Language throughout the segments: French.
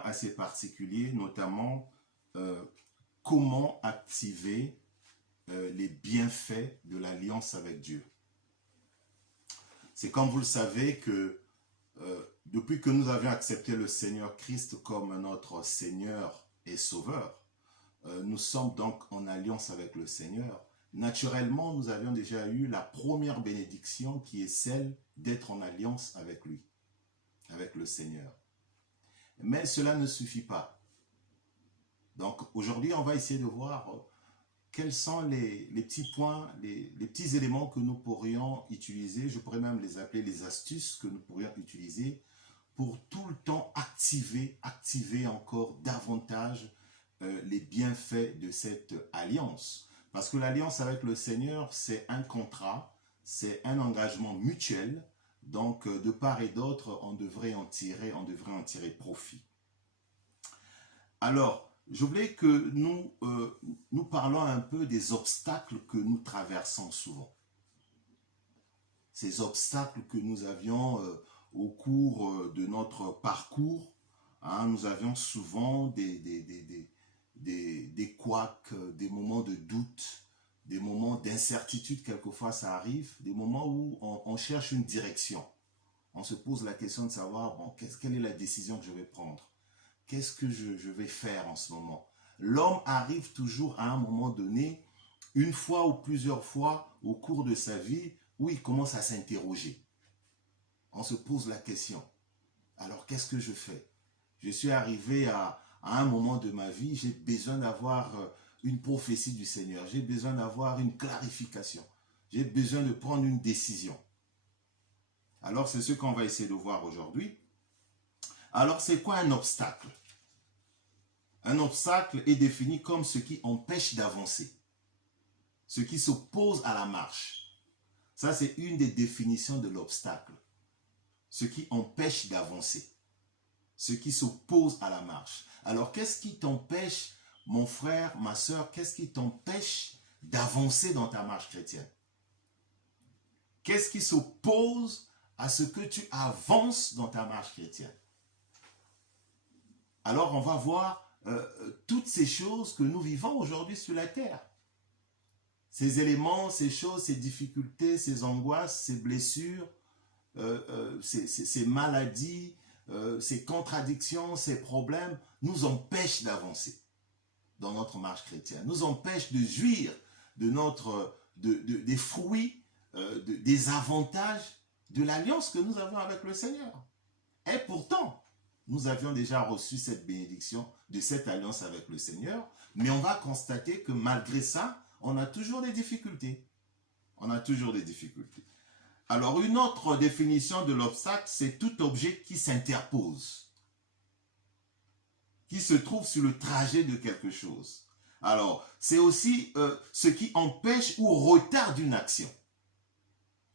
point assez particulier, notamment comment activer les bienfaits de l'alliance avec Dieu. C'est comme vous le savez que depuis que nous avions accepté le Seigneur Christ comme notre Seigneur et Sauveur, nous sommes donc en alliance avec le Seigneur. Naturellement, nous avions déjà eu la première bénédiction qui est celle d'être en alliance avec lui, avec le Seigneur. Mais cela ne suffit pas. Donc aujourd'hui, on va essayer de voir quels sont les petits points, les petits éléments que nous pourrions utiliser. Je pourrais même les appeler les astuces que nous pourrions utiliser pour tout le temps activer encore davantage les bienfaits de cette alliance. Parce que l'alliance avec le Seigneur, c'est un contrat, c'est un engagement mutuel. Donc, de part et d'autre, on devrait en tirer profit. Alors, je voulais que nous parlons un peu des obstacles que nous traversons souvent. Ces obstacles que nous avions au cours de notre parcours, hein, nous avions souvent des couacs, des moments de doute, des moments d'incertitude, quelquefois ça arrive, des moments où on cherche une direction. On se pose la question de savoir, bon, quelle est la décision que je vais prendre? Qu'est-ce que je vais faire en ce moment? L'homme arrive toujours à un moment donné, une fois ou plusieurs fois au cours de sa vie, où il commence à s'interroger. On se pose la question. Alors, qu'est-ce que je fais? Je suis arrivé à un moment de ma vie, j'ai besoin d'avoir une prophétie du Seigneur. J'ai besoin d'avoir une clarification. J'ai besoin de prendre une décision. Alors, c'est ce qu'on va essayer de voir aujourd'hui. Alors, c'est quoi un obstacle? Un obstacle est défini comme ce qui empêche d'avancer, ce qui s'oppose à la marche. Ça, c'est une des définitions de l'obstacle. Ce qui empêche d'avancer, ce qui s'oppose à la marche. Alors, qu'est-ce qui t'empêche, mon frère, ma soeur, qu'est-ce qui t'empêche d'avancer dans ta marche chrétienne? Qu'est-ce qui s'oppose à ce que tu avances dans ta marche chrétienne? Alors, on va voir toutes ces choses que nous vivons aujourd'hui sur la terre. Ces éléments, ces choses, ces difficultés, ces angoisses, ces blessures, ces maladies, ces contradictions, ces problèmes nous empêchent d'avancer dans notre marche chrétienne, nous empêchent de jouir de des fruits, des avantages de l'alliance que nous avons avec le Seigneur. Et pourtant, nous avions déjà reçu cette bénédiction de cette alliance avec le Seigneur, mais on va constater que malgré ça, on a toujours des difficultés. On a toujours des difficultés. Alors, une autre définition de l'obstacle, c'est tout objet qui s'interpose, qui se trouve sur le trajet de quelque chose. Alors, c'est aussi ce qui empêche ou retarde une action.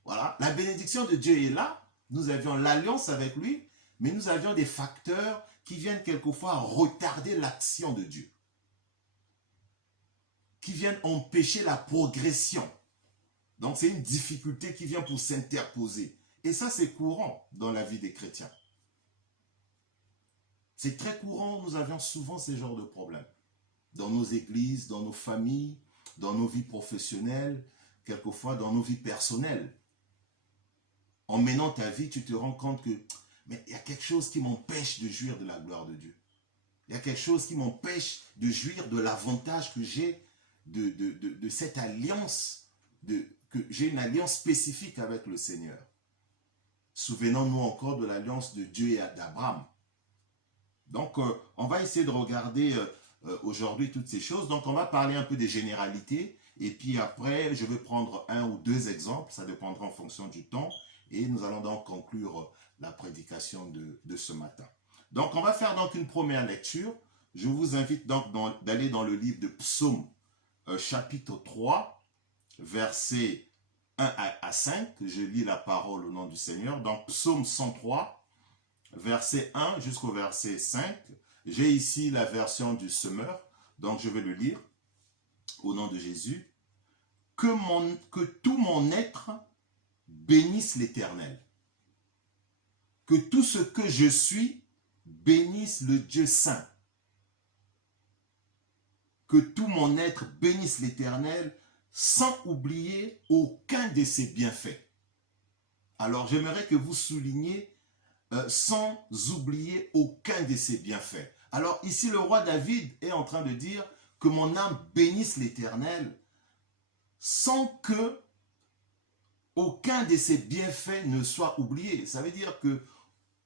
Voilà, la bénédiction de Dieu est là, nous avions l'alliance avec lui, mais nous avions des facteurs qui viennent quelquefois retarder l'action de Dieu, qui viennent empêcher la progression. Donc c'est une difficulté qui vient pour s'interposer. Et ça c'est courant dans la vie des chrétiens. C'est très courant, nous avions souvent ce genre de problèmes. Dans nos églises, dans nos familles, dans nos vies professionnelles, quelquefois dans nos vies personnelles. En menant ta vie, tu te rends compte que mais il y a quelque chose qui m'empêche de jouir de la gloire de Dieu. Il y a quelque chose qui m'empêche de jouir de l'avantage que j'ai de cette alliance, que j'ai une alliance spécifique avec le Seigneur. Souvenons-nous encore de l'alliance de Dieu et d'Abraham. Donc, on va essayer de regarder aujourd'hui toutes ces choses. Donc, on va parler un peu des généralités. Et puis après, je vais prendre un ou deux exemples. Ça dépendra en fonction du temps. Et nous allons donc conclure la prédication de ce matin. Donc, on va faire donc une première lecture. Je vous invite donc d'aller dans le livre de Psaume, chapitre 3, versets 1 à 5. Je lis la parole au nom du Seigneur. Donc, Psaume 103, verset 1 jusqu'au verset 5. J'ai ici la version du Semeur, donc je vais le lire au nom de Jésus. Que tout mon être bénisse l'Éternel. Que tout ce que je suis bénisse le Dieu saint. Que tout mon être bénisse l'Éternel sans oublier aucun de ses bienfaits. Alors j'aimerais que vous souligniez sans oublier aucun de ses bienfaits. Alors ici le roi David est en train de dire que mon âme bénisse l'Éternel sans que aucun de ses bienfaits ne soit oublié. Ça veut dire que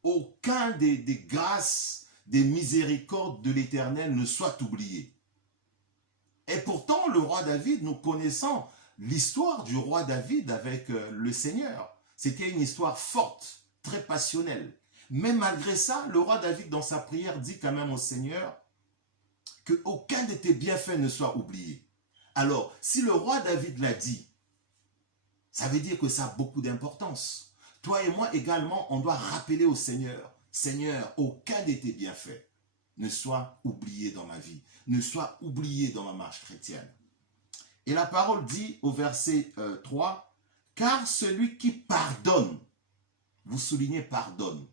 aucun des grâces, des miséricordes de l'Éternel ne soit oublié. Et pourtant, le roi David, nous connaissons l'histoire du roi David avec le Seigneur. C'était une histoire forte, très passionnelle. Mais malgré ça, le roi David, dans sa prière, dit quand même au Seigneur que aucun de tes bienfaits ne soit oublié. Alors, si le roi David l'a dit, ça veut dire que ça a beaucoup d'importance. Toi et moi également, on doit rappeler au Seigneur, Seigneur, aucun de tes bienfaits ne soit oublié dans ma vie, ne soit oublié dans ma marche chrétienne. Et la parole dit au verset 3, « Car celui qui pardonne, vous soulignez pardonne,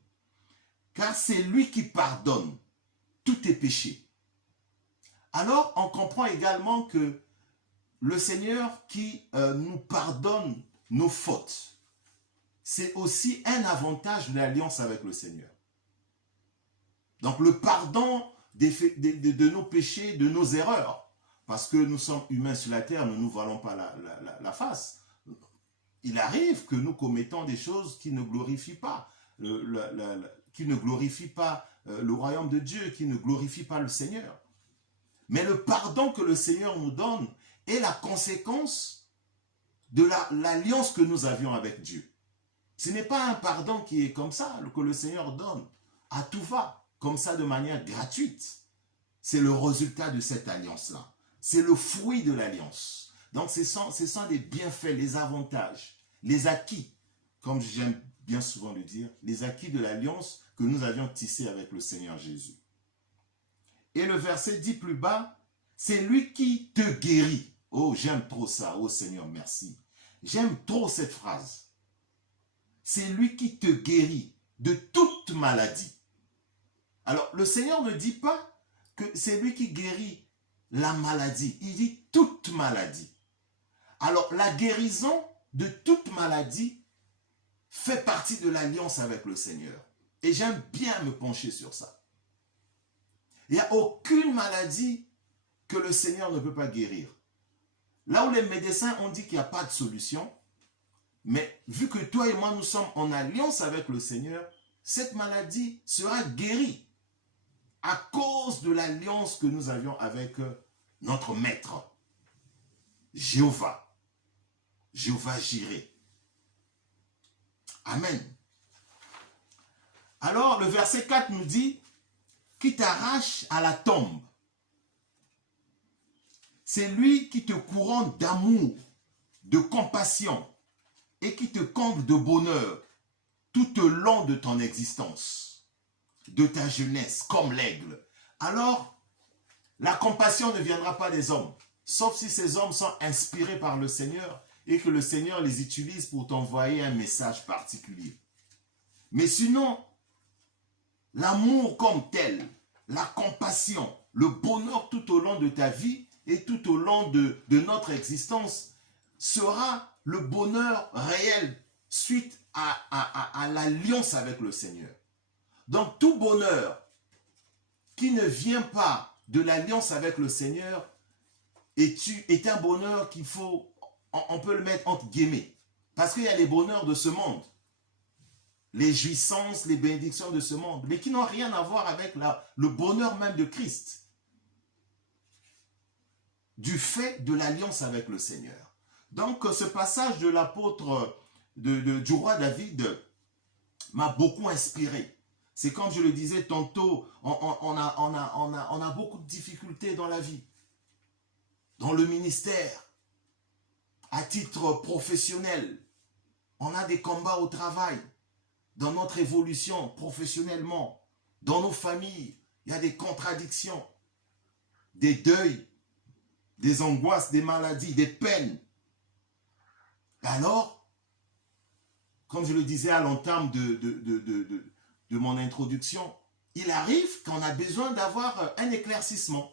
car c'est lui qui pardonne tous tes péchés. » Alors, on comprend également que le Seigneur qui nous pardonne nos fautes, c'est aussi un avantage de l'alliance avec le Seigneur. Donc le pardon de nos péchés, de nos erreurs, parce que nous sommes humains sur la terre, nous ne nous voilons pas la face. Il arrive que nous commettons des choses qui ne glorifient pas, qui ne glorifient pas le royaume de Dieu, qui ne glorifient pas le Seigneur. Mais le pardon que le Seigneur nous donne est la conséquence de l'alliance que nous avions avec Dieu. Ce n'est pas un pardon qui est comme ça, que le Seigneur donne à tout va, comme ça de manière gratuite. C'est le résultat de cette alliance-là. C'est le fruit de l'alliance. Donc ce sont les bienfaits, les avantages, les acquis, comme j'aime bien souvent le dire, les acquis de l'alliance que nous avions tissée avec le Seigneur Jésus. Et le verset dit plus bas, c'est lui qui te guérit. Oh, j'aime trop ça. Oh Seigneur, merci. J'aime trop cette phrase. C'est lui qui te guérit de toute maladie. Alors, le Seigneur ne dit pas que c'est lui qui guérit la maladie. Il dit toute maladie. Alors, la guérison de toute maladie fait partie de l'alliance avec le Seigneur. Et j'aime bien me pencher sur ça. Il n'y a aucune maladie que le Seigneur ne peut pas guérir. Là où les médecins ont dit qu'il n'y a pas de solution, mais vu que toi et moi nous sommes en alliance avec le Seigneur, cette maladie sera guérie à cause de l'alliance que nous avions avec notre Maître, Jéhovah, Jéhovah Jireh. Amen. Alors le verset 4 nous dit, qui t'arrache à la tombe. C'est lui qui te couronne d'amour, de compassion et qui te comble de bonheur tout au long de ton existence, de ta jeunesse, comme l'aigle. Alors, la compassion ne viendra pas des hommes, sauf si ces hommes sont inspirés par le Seigneur et que le Seigneur les utilise pour t'envoyer un message particulier. Mais sinon, l'amour comme tel, la compassion, le bonheur tout au long de ta vie et tout au long de notre existence sera le bonheur réel suite à l'alliance avec le Seigneur. Donc tout bonheur qui ne vient pas de l'alliance avec le Seigneur est un bonheur qu'il faut, on peut le mettre entre guillemets, parce qu'il y a les bonheurs de ce monde, les jouissances, les bénédictions de ce monde, mais qui n'ont rien à voir avec le bonheur même de Christ, du fait de l'alliance avec le Seigneur. Donc ce passage de l'apôtre, du roi David, m'a beaucoup inspiré. C'est comme je le disais tantôt, on a beaucoup de difficultés dans la vie, dans le ministère, à titre professionnel. On a des combats au travail, dans notre évolution professionnellement, dans nos familles, il y a des contradictions, des deuils, des angoisses, des maladies, des peines. Alors, comme je le disais à l'entame de mon introduction, il arrive qu'on a besoin d'avoir un éclaircissement.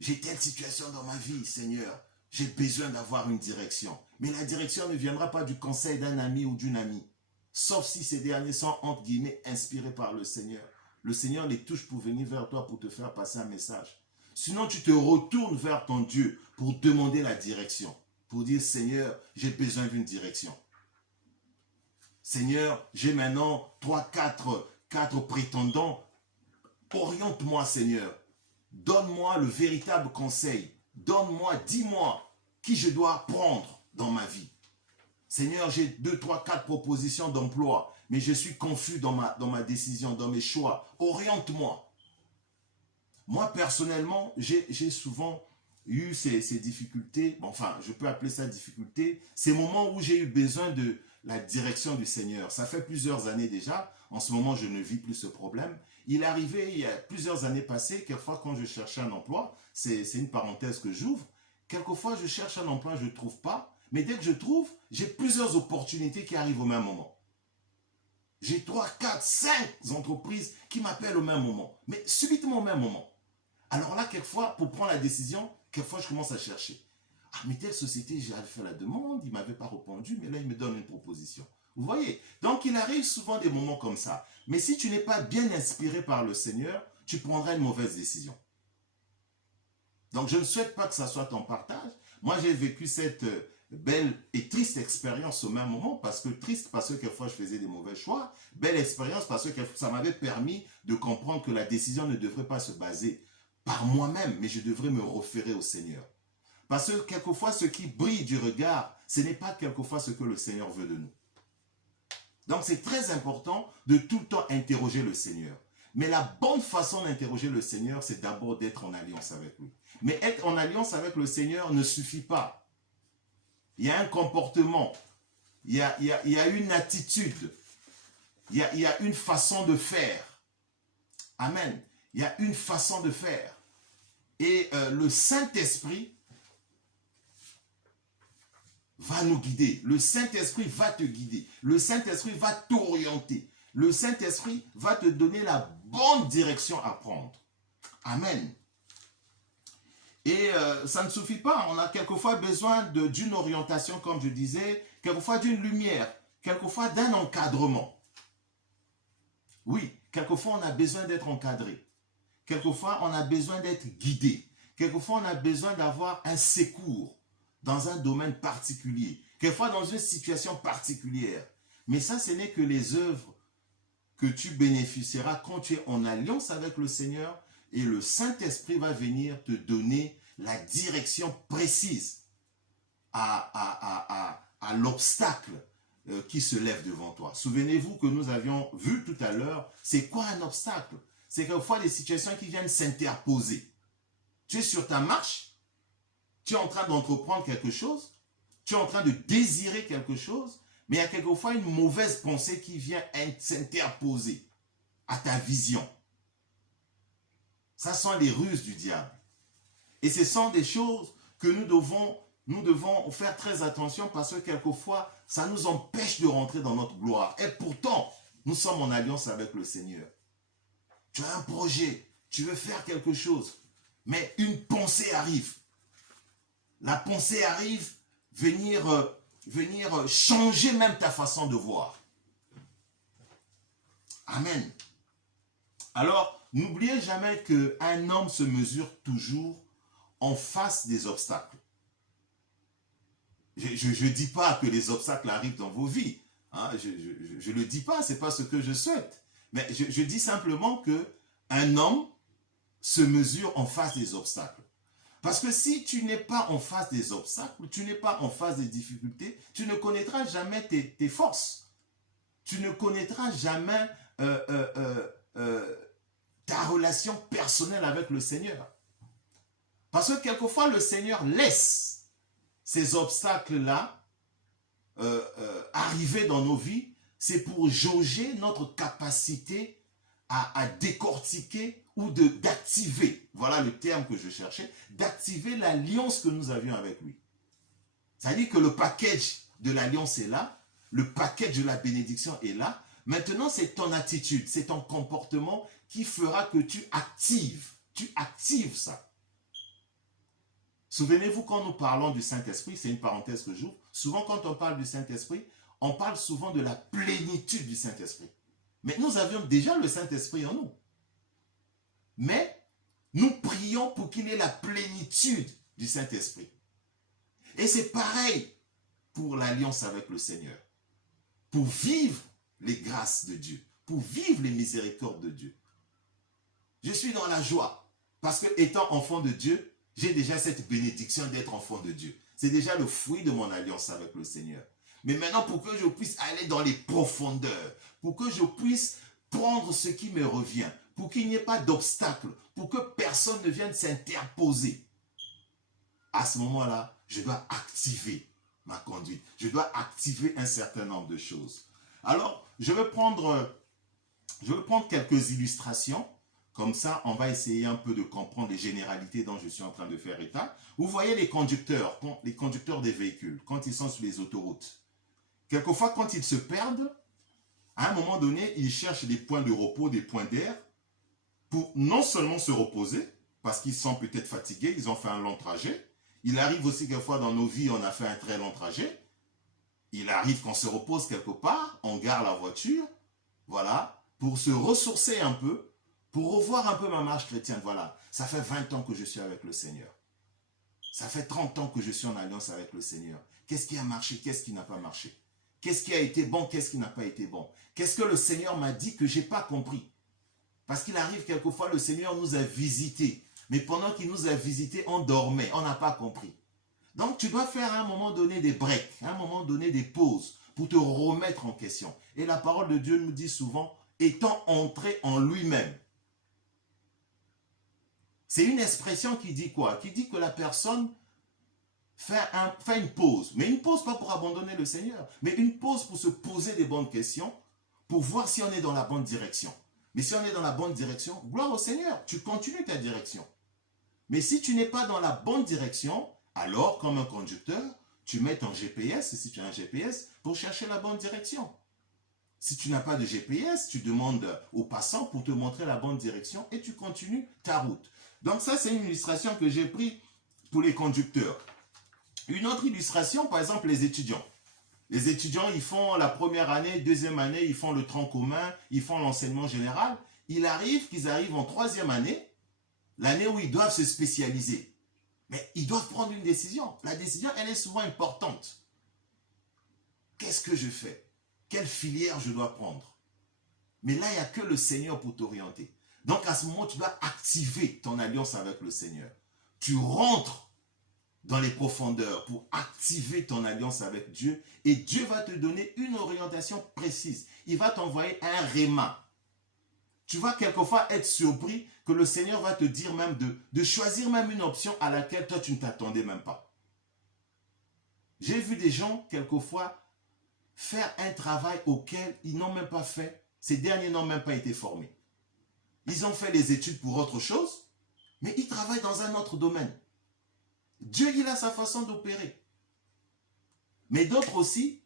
J'ai telle situation dans ma vie, Seigneur. J'ai besoin d'avoir une direction. Mais la direction ne viendra pas du conseil d'un ami ou d'une amie. Sauf si ces derniers sont, entre guillemets, inspirés par le Seigneur. Le Seigneur les touche pour venir vers toi, pour te faire passer un message. Sinon, tu te retournes vers ton Dieu pour demander la direction. Pour dire, Seigneur, j'ai besoin d'une direction. Seigneur, j'ai maintenant 4 prétendants. Oriente-moi, Seigneur. Donne-moi le véritable conseil. Donne-moi, dis-moi qui je dois prendre dans ma vie. Seigneur, j'ai 2, 3, 4 propositions d'emploi, mais je suis confus dans ma décision, dans mes choix. Oriente-moi. Moi, personnellement, j'ai souvent eu ces difficultés. Bon, enfin, je peux appeler ça difficulté. Ces moments où j'ai eu besoin de la direction du Seigneur. Ça fait plusieurs années déjà. En ce moment, je ne vis plus ce problème. Il est arrivé, il y a plusieurs années passées, quelquefois quand je cherchais un emploi, c'est une parenthèse que j'ouvre, quelquefois je cherche un emploi, je ne trouve pas, mais dès que je trouve, j'ai plusieurs opportunités qui arrivent au même moment. J'ai 3, 4, 5 entreprises qui m'appellent au même moment, mais subitement au même moment. Alors là, quelquefois, pour prendre la décision, quelquefois je commence à chercher. Ah, mais telle société, j'ai fait la demande, il ne m'avait pas répondu, mais là, il me donne une proposition. Vous voyez? Donc, il arrive souvent des moments comme ça. Mais si tu n'es pas bien inspiré par le Seigneur, tu prendras une mauvaise décision. Donc, je ne souhaite pas que ça soit ton partage. Moi, j'ai vécu cette belle et triste expérience au même moment, parce que triste parce que quelquefois je faisais des mauvais choix, belle expérience parce que ça m'avait permis de comprendre que la décision ne devrait pas se baser par moi-même, mais je devrais me référer au Seigneur. Parce que quelquefois, ce qui brille du regard, ce n'est pas quelquefois ce que le Seigneur veut de nous. Donc, c'est très important de tout le temps interroger le Seigneur. Mais la bonne façon d'interroger le Seigneur, c'est d'abord d'être en alliance avec lui. Mais être en alliance avec le Seigneur ne suffit pas. Il y a un comportement, il y a une attitude, il y a une façon de faire. Amen. Il y a une façon de faire. Et le Saint-Esprit va nous guider. Le Saint-Esprit va te guider. Le Saint-Esprit va t'orienter. Le Saint-Esprit va te donner la bonne direction à prendre. Amen. Et ça ne suffit pas. On a quelquefois besoin d'une orientation, comme je disais, quelquefois d'une lumière, quelquefois d'un encadrement. Oui, quelquefois on a besoin d'être encadré. Quelquefois on a besoin d'être guidé. Quelquefois on a besoin d'avoir un secours dans un domaine particulier, quelquefois dans une situation particulière. Mais ça, ce n'est que les œuvres que tu bénéficieras quand tu es en alliance avec le Seigneur et le Saint-Esprit va venir te donner la direction précise à l'obstacle qui se lève devant toi. Souvenez-vous que nous avions vu tout à l'heure, c'est quoi un obstacle? C'est quelquefois des situations qui viennent s'interposer. Tu es sur ta marche, tu es en train d'entreprendre quelque chose, tu es en train de désirer quelque chose, mais il y a quelquefois une mauvaise pensée qui vient s'interposer à ta vision. Ça sont les ruses du diable. Et ce sont des choses que nous devons faire très attention parce que quelquefois, ça nous empêche de rentrer dans notre gloire. Et pourtant, nous sommes en alliance avec le Seigneur. Tu as un projet, tu veux faire quelque chose, mais une pensée arrive. La pensée arrive, venir changer même ta façon de voir. Amen. Alors, n'oubliez jamais qu'un homme se mesure toujours en face des obstacles. Je ne dis pas que les obstacles arrivent dans vos vies. Hein, je ne le dis pas, ce n'est pas ce que je souhaite. Mais je dis simplement qu'un homme se mesure en face des obstacles. Parce que si tu n'es pas en face des obstacles, tu n'es pas en face des difficultés, tu ne connaîtras jamais tes forces. Tu ne connaîtras jamais ta relation personnelle avec le Seigneur. Parce que quelquefois, le Seigneur laisse ces obstacles-là arriver dans nos vies. C'est pour jauger notre capacité à décortiquer ou d'activer, voilà le terme que je cherchais, d'activer l'alliance que nous avions avec lui. C'est-à-dire que le package de l'alliance est là, le package de la bénédiction est là, Maintenant, c'est ton attitude, c'est ton comportement qui fera que tu actives ça. Souvenez-vous, quand nous parlons du Saint-Esprit, c'est une parenthèse que j'ouvre, souvent quand on parle du Saint-Esprit, on parle souvent de la plénitude du Saint-Esprit. Mais nous avions déjà le Saint-Esprit en nous. Mais nous prions pour qu'il ait la plénitude du Saint-Esprit. Et c'est pareil pour l'alliance avec le Seigneur. Pour vivre les grâces de Dieu, pour vivre les miséricordes de Dieu. Je suis dans la joie, parce que étant enfant de Dieu, j'ai déjà cette bénédiction d'être enfant de Dieu. C'est déjà le fruit de mon alliance avec le Seigneur. Mais maintenant, pour que je puisse aller dans les profondeurs, pour que je puisse prendre ce qui me revient, pour qu'il n'y ait pas d'obstacle, pour que personne ne vienne s'interposer, à ce moment-là, je dois activer ma conduite. Je dois activer un certain nombre de choses. Alors, je vais prendre quelques illustrations. Comme ça, on va essayer un peu de comprendre les généralités dont je suis en train de faire état. Vous voyez les conducteurs des véhicules, quand ils sont sur les autoroutes. Quelquefois, quand ils se perdent, à un moment donné, ils cherchent des points de repos, des points d'air, pour non seulement se reposer, parce qu'ils sont peut-être fatigués, ils ont fait un long trajet. Il arrive aussi quelquefois dans nos vies, on a fait un très long trajet. Il arrive qu'on se repose quelque part, on gare la voiture, voilà, pour se ressourcer un peu, pour revoir un peu ma marche chrétienne. Voilà, ça fait 20 ans que je suis avec le Seigneur. Ça fait 30 ans que je suis en alliance avec le Seigneur. Qu'est-ce qui a marché, qu'est-ce qui n'a pas marché? Qu'est-ce qui a été bon, qu'est-ce qui n'a pas été bon? Qu'est-ce que le Seigneur m'a dit que je n'ai pas compris? Parce qu'il arrive quelquefois, le Seigneur nous a visités. Mais pendant qu'il nous a visités, on dormait, on n'a pas compris. Donc tu dois faire à un moment donné des breaks, à un moment donné des pauses pour te remettre en question. Et la parole de Dieu nous dit souvent, étant entré en lui-même. C'est une expression qui dit quoi? Qui dit que la personne fait une pause. Mais une pause pas pour abandonner le Seigneur, mais une pause pour se poser des bonnes questions, pour voir si on est dans la bonne direction. Mais si on est dans la bonne direction, gloire au Seigneur, tu continues ta direction. Mais si tu n'es pas dans la bonne direction, alors, comme un conducteur, tu mets ton GPS, si tu as un GPS, pour chercher la bonne direction. Si tu n'as pas de GPS, tu demandes aux passants pour te montrer la bonne direction et tu continues ta route. Donc ça, c'est une illustration que j'ai prise pour les conducteurs. Une autre illustration, par exemple, les étudiants. Les étudiants, ils font la première année, deuxième année, ils font le tronc commun, ils font l'enseignement général. Il arrive qu'ils arrivent en troisième année, l'année où ils doivent se spécialiser. Mais ils doivent prendre une décision. La décision, elle est souvent importante. Qu'est-ce que je fais? Quelle filière je dois prendre? Mais là, il n'y a que le Seigneur pour t'orienter. Donc, à ce moment, tu dois activer ton alliance avec le Seigneur. Tu rentres dans les profondeurs pour activer ton alliance avec Dieu et Dieu va te donner une orientation précise. Il va t'envoyer un réma. Tu vas quelquefois être surpris que le Seigneur va te dire même de choisir même une option à laquelle toi tu ne t'attendais même pas. J'ai vu des gens quelquefois faire un travail auquel ils n'ont même pas fait. Ces derniers n'ont même pas été formés. Ils ont fait les études pour autre chose, mais ils travaillent dans un autre domaine. Dieu, il a sa façon d'opérer. Mais d'autres aussi,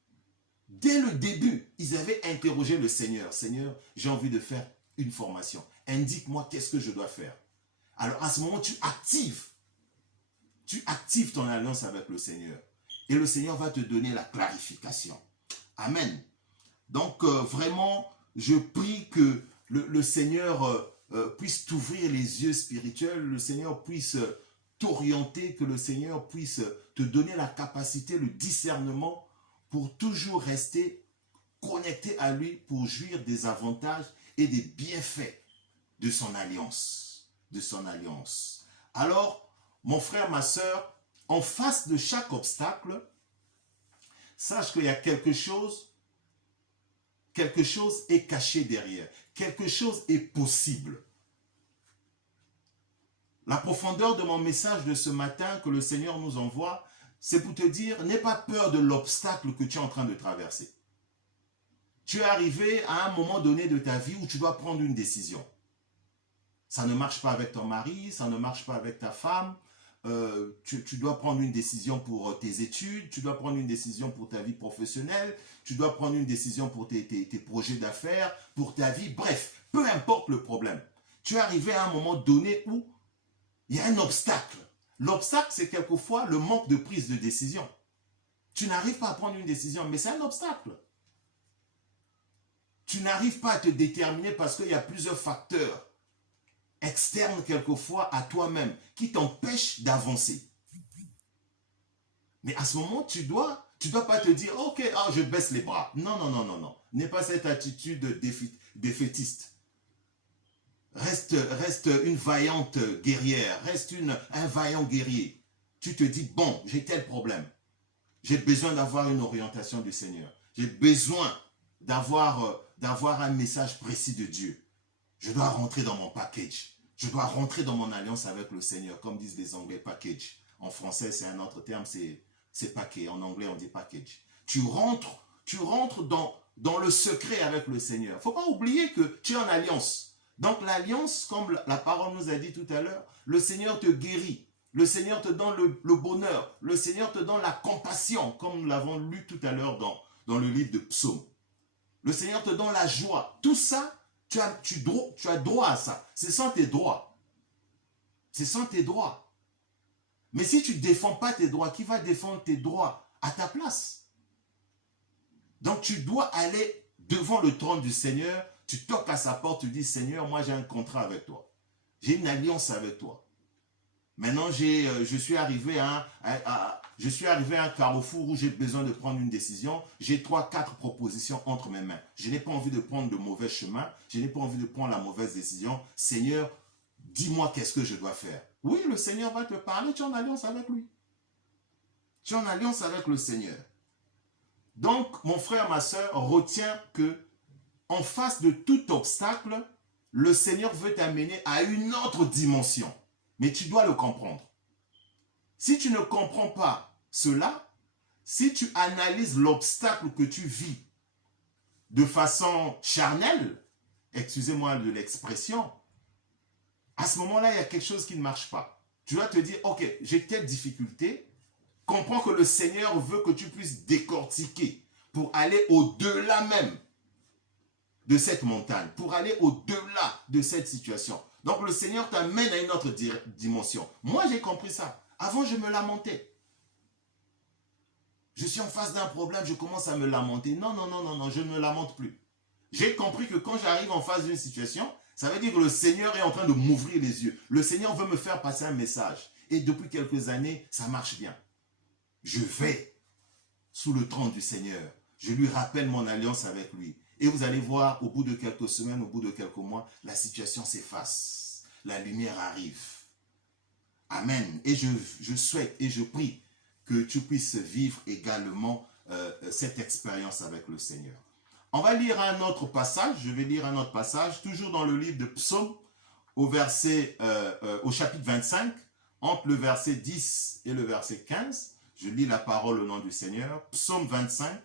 dès le début, ils avaient interrogé le Seigneur. Seigneur, j'ai envie de faire une formation. Indique-moi qu'est-ce que je dois faire. Alors à ce moment, tu actives ton alliance avec le Seigneur. Et le Seigneur va te donner la clarification. Amen. Donc vraiment, je prie que le Seigneur puisse t'ouvrir les yeux spirituels, le Seigneur puisse t'orienter, que le Seigneur puisse te donner la capacité, le discernement pour toujours rester connecté à lui, pour jouir des avantages et des bienfaits de son alliance. Alors, mon frère, ma soeur, en face de chaque obstacle, sache qu'il y a quelque chose est caché derrière. Quelque chose est possible. La profondeur de mon message de ce matin que le Seigneur nous envoie, c'est pour te dire, n'aie pas peur de l'obstacle que tu es en train de traverser. Tu es arrivé à un moment donné de ta vie où tu dois prendre une décision. Ça ne marche pas avec ton mari, ça ne marche pas avec ta femme, tu dois prendre une décision pour tes études, tu dois prendre une décision pour ta vie professionnelle, tu dois prendre une décision pour tes projets d'affaires, pour ta vie, bref, peu importe le problème. Tu es arrivé à un moment donné où il y a un obstacle. L'obstacle, c'est quelquefois le manque de prise de décision. Tu n'arrives pas à prendre une décision, mais c'est un obstacle. Tu n'arrives pas à te déterminer parce qu'il y a plusieurs facteurs externes quelquefois à toi-même qui t'empêchent d'avancer. Mais à ce moment, tu dois pas te dire, ok, je baisse les bras. Non, non, non, non, non. N'aie pas cette attitude défaitiste. Reste une vaillante guerrière, reste un vaillant guerrier. Tu te dis, bon, j'ai tel problème. J'ai besoin d'avoir une orientation du Seigneur. J'ai besoin d'avoir un message précis de Dieu. Je dois rentrer dans mon package. Je dois rentrer dans mon alliance avec le Seigneur, comme disent les Anglais, package. En français, c'est un autre terme, c'est paquet. En anglais, on dit package. Tu rentres dans le secret avec le Seigneur. Il ne faut pas oublier que tu es en alliance. Donc l'alliance, comme la parole nous a dit tout à l'heure, le Seigneur te guérit. Le Seigneur te donne le bonheur. Le Seigneur te donne la compassion, comme nous l'avons lu tout à l'heure dans le livre de Psaume. Le Seigneur te donne la joie. Tout ça, tu as droit à ça. Ce sont tes droits. Ce sont tes droits. Mais si tu ne défends pas tes droits, qui va défendre tes droits à ta place? Donc tu dois aller devant le trône du Seigneur. Tu toques à sa porte, tu dis, Seigneur, moi j'ai un contrat avec toi. J'ai une alliance avec toi. Maintenant, je suis arrivé à un carrefour où j'ai besoin de prendre une décision. J'ai 3-4 propositions entre mes mains. Je n'ai pas envie de prendre le mauvais chemin. Je n'ai pas envie de prendre la mauvaise décision. Seigneur, dis-moi qu'est-ce que je dois faire. Oui, le Seigneur va te parler. Tu es en alliance avec lui. Tu es en alliance avec le Seigneur. Donc, mon frère, ma soeur, retiens que en face de tout obstacle, le Seigneur veut t'amener à une autre dimension. Mais tu dois le comprendre. Si tu ne comprends pas cela, si tu analyses l'obstacle que tu vis de façon charnelle, excusez-moi de l'expression, à ce moment-là, il y a quelque chose qui ne marche pas. Tu dois te dire, ok, j'ai telle difficulté, comprends que le Seigneur veut que tu puisses décortiquer pour aller au-delà même de cette montagne, pour aller au-delà de cette situation. Donc le Seigneur t'amène à une autre dimension. Moi, j'ai compris ça. Avant, je me lamentais. Je suis en face d'un problème, je commence à me lamenter. Non, non, non, non, non, je ne me lamente plus. J'ai compris que quand j'arrive en face d'une situation, ça veut dire que le Seigneur est en train de m'ouvrir les yeux. Le Seigneur veut me faire passer un message. Et depuis quelques années, ça marche bien. Je vais sous le trône du Seigneur. Je lui rappelle mon alliance avec lui. Et vous allez voir, au bout de quelques semaines, au bout de quelques mois, la situation s'efface. La lumière arrive. Amen. Et je souhaite et je prie que tu puisses vivre également cette expérience avec le Seigneur. On va lire un autre passage. Je vais lire un autre passage, toujours dans le livre de Psaume, au chapitre 25, entre le verset 10 et le verset 15. Je lis la parole au nom du Seigneur. Psaume 25.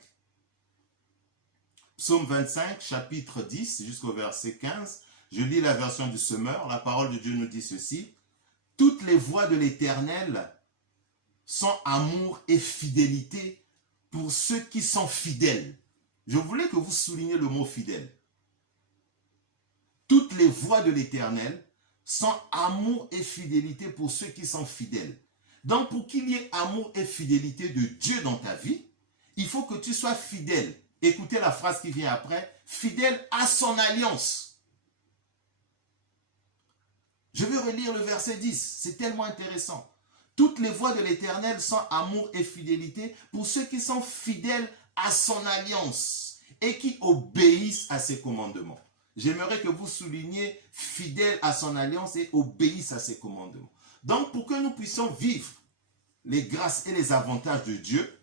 Psaume 25, chapitre 10 jusqu'au verset 15. Je lis la version du Semeur. La parole de Dieu nous dit ceci. Toutes les voies de l'Éternel sont amour et fidélité pour ceux qui sont fidèles. Je voulais que vous souligniez le mot fidèle. Toutes les voies de l'Éternel sont amour et fidélité pour ceux qui sont fidèles. Donc, pour qu'il y ait amour et fidélité de Dieu dans ta vie, il faut que tu sois fidèle. Écoutez la phrase qui vient après. Fidèle à son alliance. Je vais relire le verset 10. C'est tellement intéressant. Toutes les voies de l'Éternel sont amour et fidélité pour ceux qui sont fidèles à son alliance et qui obéissent à ses commandements. J'aimerais que vous souligniez fidèle à son alliance et obéissent à ses commandements. Donc, pour que nous puissions vivre les grâces et les avantages de Dieu,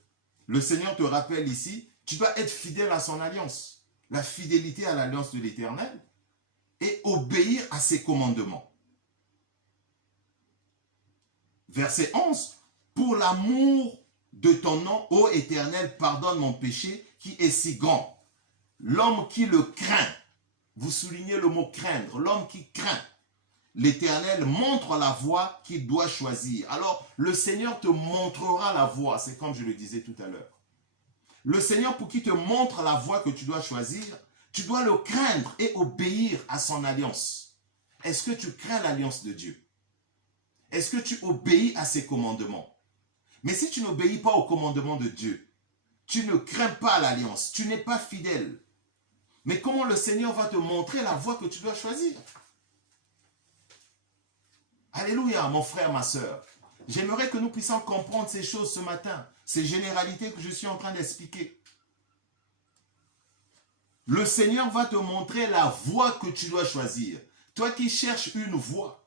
le Seigneur te rappelle ici, tu dois être fidèle à son alliance. La fidélité à l'alliance de l'Éternel et obéir à ses commandements. Verset 11. Pour l'amour de ton nom, ô Éternel, pardonne mon péché qui est si grand. L'homme qui le craint, vous soulignez le mot craindre, l'homme qui craint, l'Éternel montre la voie qu'il doit choisir. Alors, le Seigneur te montrera la voie. C'est comme je le disais tout à l'heure. Le Seigneur, pour qu'il te montre la voie que tu dois choisir, tu dois le craindre et obéir à son alliance. Est-ce que tu crains l'alliance de Dieu? Est-ce que tu obéis à ses commandements? Mais si tu n'obéis pas aux commandements de Dieu, tu ne crains pas l'alliance, tu n'es pas fidèle. Mais comment le Seigneur va te montrer la voie que tu dois choisir? Alléluia, mon frère, ma soeur. J'aimerais que nous puissions comprendre ces choses ce matin, ces généralités que je suis en train d'expliquer. Le Seigneur va te montrer la voie que tu dois choisir. Toi qui cherches une voie,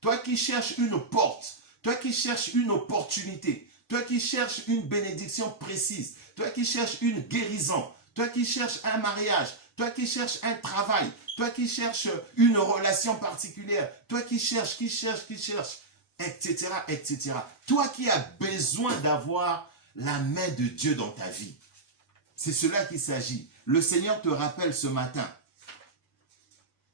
toi qui cherches une porte, toi qui cherches une opportunité, toi qui cherches une bénédiction précise, toi qui cherches une guérison, toi qui cherches un mariage, toi qui cherches un travail, toi qui cherches une relation particulière, toi qui cherches, etc., etc. Toi qui as besoin d'avoir la main de Dieu dans ta vie. C'est cela qu'il s'agit. Le Seigneur te rappelle ce matin.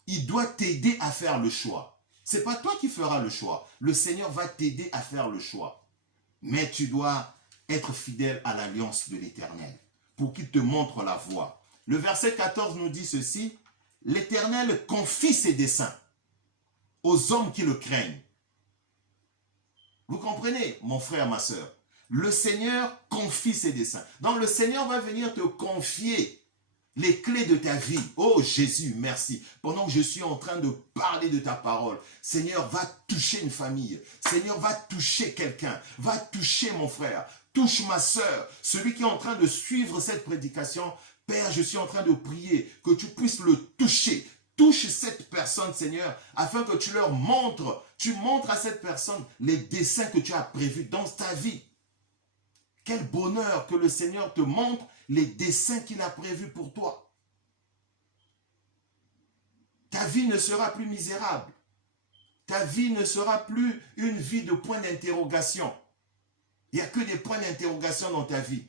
Il doit t'aider à faire le choix. Ce n'est pas toi qui feras le choix. Le Seigneur va t'aider à faire le choix. Mais tu dois être fidèle à l'alliance de l'Éternel pour qu'il te montre la voie. Le verset 14 nous dit ceci. L'Éternel confie ses desseins aux hommes qui le craignent. Vous comprenez, mon frère, ma soeur? Le Seigneur confie ses desseins. Donc le Seigneur va venir te confier les clés de ta vie. Oh Jésus, merci. Pendant que je suis en train de parler de ta parole, Seigneur, va toucher une famille. Seigneur, va toucher quelqu'un. Va toucher mon frère. Touche ma soeur. Celui qui est en train de suivre cette prédication. Père, je suis en train de prier que tu puisses le toucher. Touche cette personne, Seigneur, afin que tu leur montres, tu montres à cette personne les desseins que tu as prévus dans ta vie. Quel bonheur que le Seigneur te montre les desseins qu'il a prévus pour toi. Ta vie ne sera plus misérable. Ta vie ne sera plus une vie de points d'interrogation. Il n'y a que des points d'interrogation dans ta vie.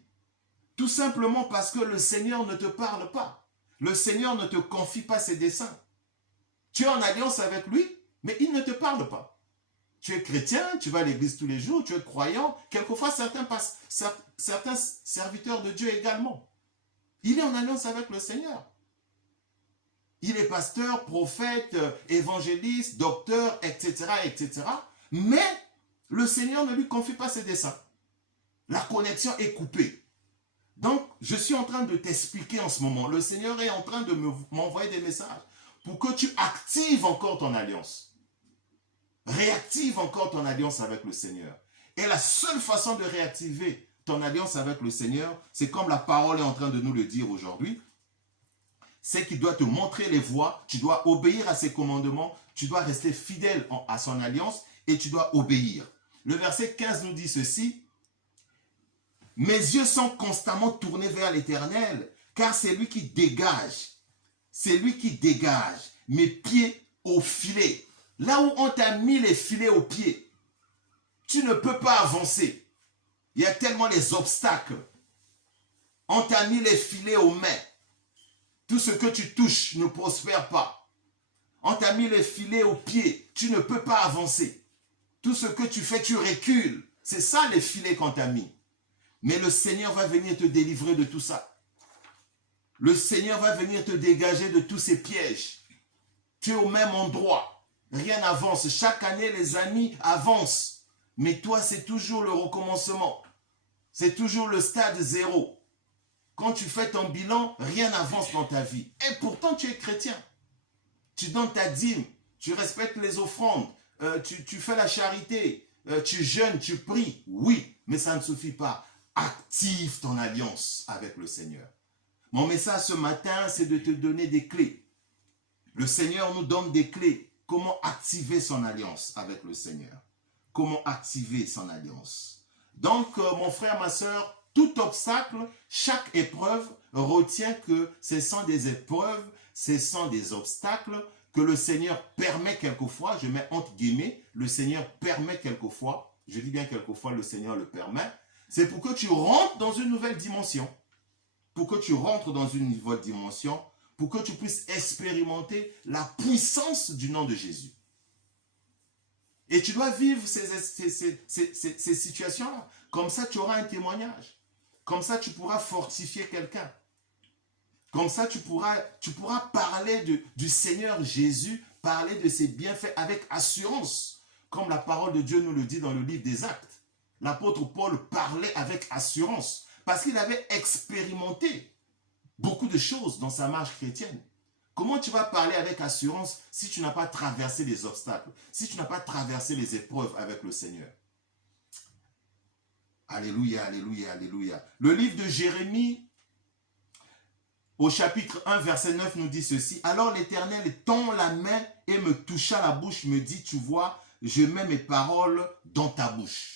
Tout simplement parce que le Seigneur ne te parle pas. Le Seigneur ne te confie pas ses desseins. Tu es en alliance avec lui, mais il ne te parle pas. Tu es chrétien, tu vas à l'église tous les jours, tu es croyant. Quelquefois, certains serviteurs de Dieu également. Il est en alliance avec le Seigneur. Il est pasteur, prophète, évangéliste, docteur, etc., etc. Mais le Seigneur ne lui confie pas ses desseins. La connexion est coupée. Donc, je suis en train de t'expliquer en ce moment. Le Seigneur est en train de m'envoyer des messages pour que tu actives encore ton alliance. Réactive encore ton alliance avec le Seigneur. Et la seule façon de réactiver ton alliance avec le Seigneur, c'est comme la parole est en train de nous le dire aujourd'hui, c'est qu'il doit te montrer les voies, tu dois obéir à ses commandements, tu dois rester fidèle à son alliance et tu dois obéir. Le verset 15 nous dit ceci. Mes yeux sont constamment tournés vers l'Éternel, car c'est lui qui dégage. C'est lui qui dégage mes pieds au filet. Là où on t'a mis les filets aux pieds, tu ne peux pas avancer. Il y a tellement les obstacles. On t'a mis les filets aux mains. Tout ce que tu touches ne prospère pas. On t'a mis les filets aux pieds. Tu ne peux pas avancer. Tout ce que tu fais, tu recules. C'est ça les filets qu'on t'a mis. Mais le Seigneur va venir te délivrer de tout ça. Le Seigneur va venir te dégager de tous ces pièges. Tu es au même endroit. Rien n'avance. Chaque année, les amis avancent. Mais toi, c'est toujours le recommencement. C'est toujours le stade zéro. Quand tu fais ton bilan, rien n'avance dans ta vie. Et pourtant, tu es chrétien. Tu donnes ta dîme. Tu respectes les offrandes. Tu fais la charité. Tu jeûnes, tu pries. Oui, mais ça ne suffit pas. Active ton alliance avec le Seigneur. Mon message ce matin, c'est de te donner des clés. Le Seigneur nous donne des clés. Comment activer son alliance avec le Seigneur? Comment activer son alliance? Donc, mon frère, ma soeur, tout obstacle, chaque épreuve, retient que ce sont des épreuves, ce sont des obstacles que le Seigneur permet quelquefois, je mets entre guillemets, le Seigneur permet quelquefois, je dis bien quelquefois, le Seigneur le permet, c'est pour que tu rentres dans une nouvelle dimension. Pour que tu rentres dans une nouvelle dimension, pour que tu puisses expérimenter la puissance du nom de Jésus. Et tu dois vivre ces situations-là. Comme ça, tu auras un témoignage. Comme ça, tu pourras fortifier quelqu'un. Comme ça, tu pourras parler du Seigneur Jésus, parler de ses bienfaits avec assurance. Comme la parole de Dieu nous le dit dans le livre des Actes. L'apôtre Paul parlait avec assurance parce qu'il avait expérimenté beaucoup de choses dans sa marche chrétienne. Comment tu vas parler avec assurance si tu n'as pas traversé les obstacles, si tu n'as pas traversé les épreuves avec le Seigneur? Alléluia, alléluia, alléluia. Le livre de Jérémie, au chapitre 1, verset 9, nous dit ceci. Alors l'Éternel tend la main et me toucha la bouche, me dit, tu vois, je mets mes paroles dans ta bouche.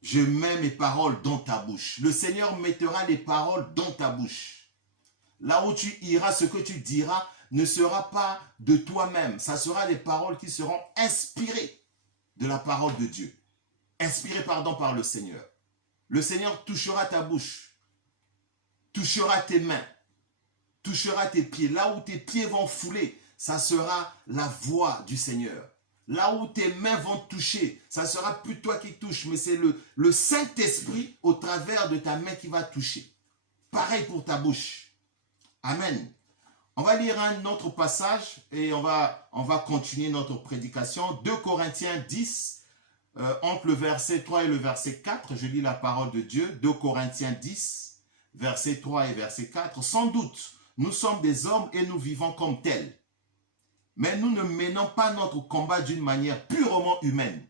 Je mets mes paroles dans ta bouche. Le Seigneur mettra les paroles dans ta bouche. Là où tu iras, ce que tu diras ne sera pas de toi-même. Ça sera des paroles qui seront inspirées de la parole de Dieu. Inspirées, par le Seigneur. Le Seigneur touchera ta bouche, touchera tes mains, touchera tes pieds. Là où tes pieds vont fouler, ça sera la voix du Seigneur. Là où tes mains vont toucher, ça sera plus toi qui touches, mais c'est le Saint-Esprit au travers de ta main qui va toucher. Pareil pour ta bouche. Amen. On va lire un autre passage et on va continuer notre prédication. 2 Corinthiens 10, entre le verset 3 et le verset 4. Je lis la parole de Dieu. 2 Corinthiens 10, verset 3 et verset 4. Sans doute, nous sommes des hommes et nous vivons comme tels. Mais nous ne menons pas notre combat d'une manière purement humaine.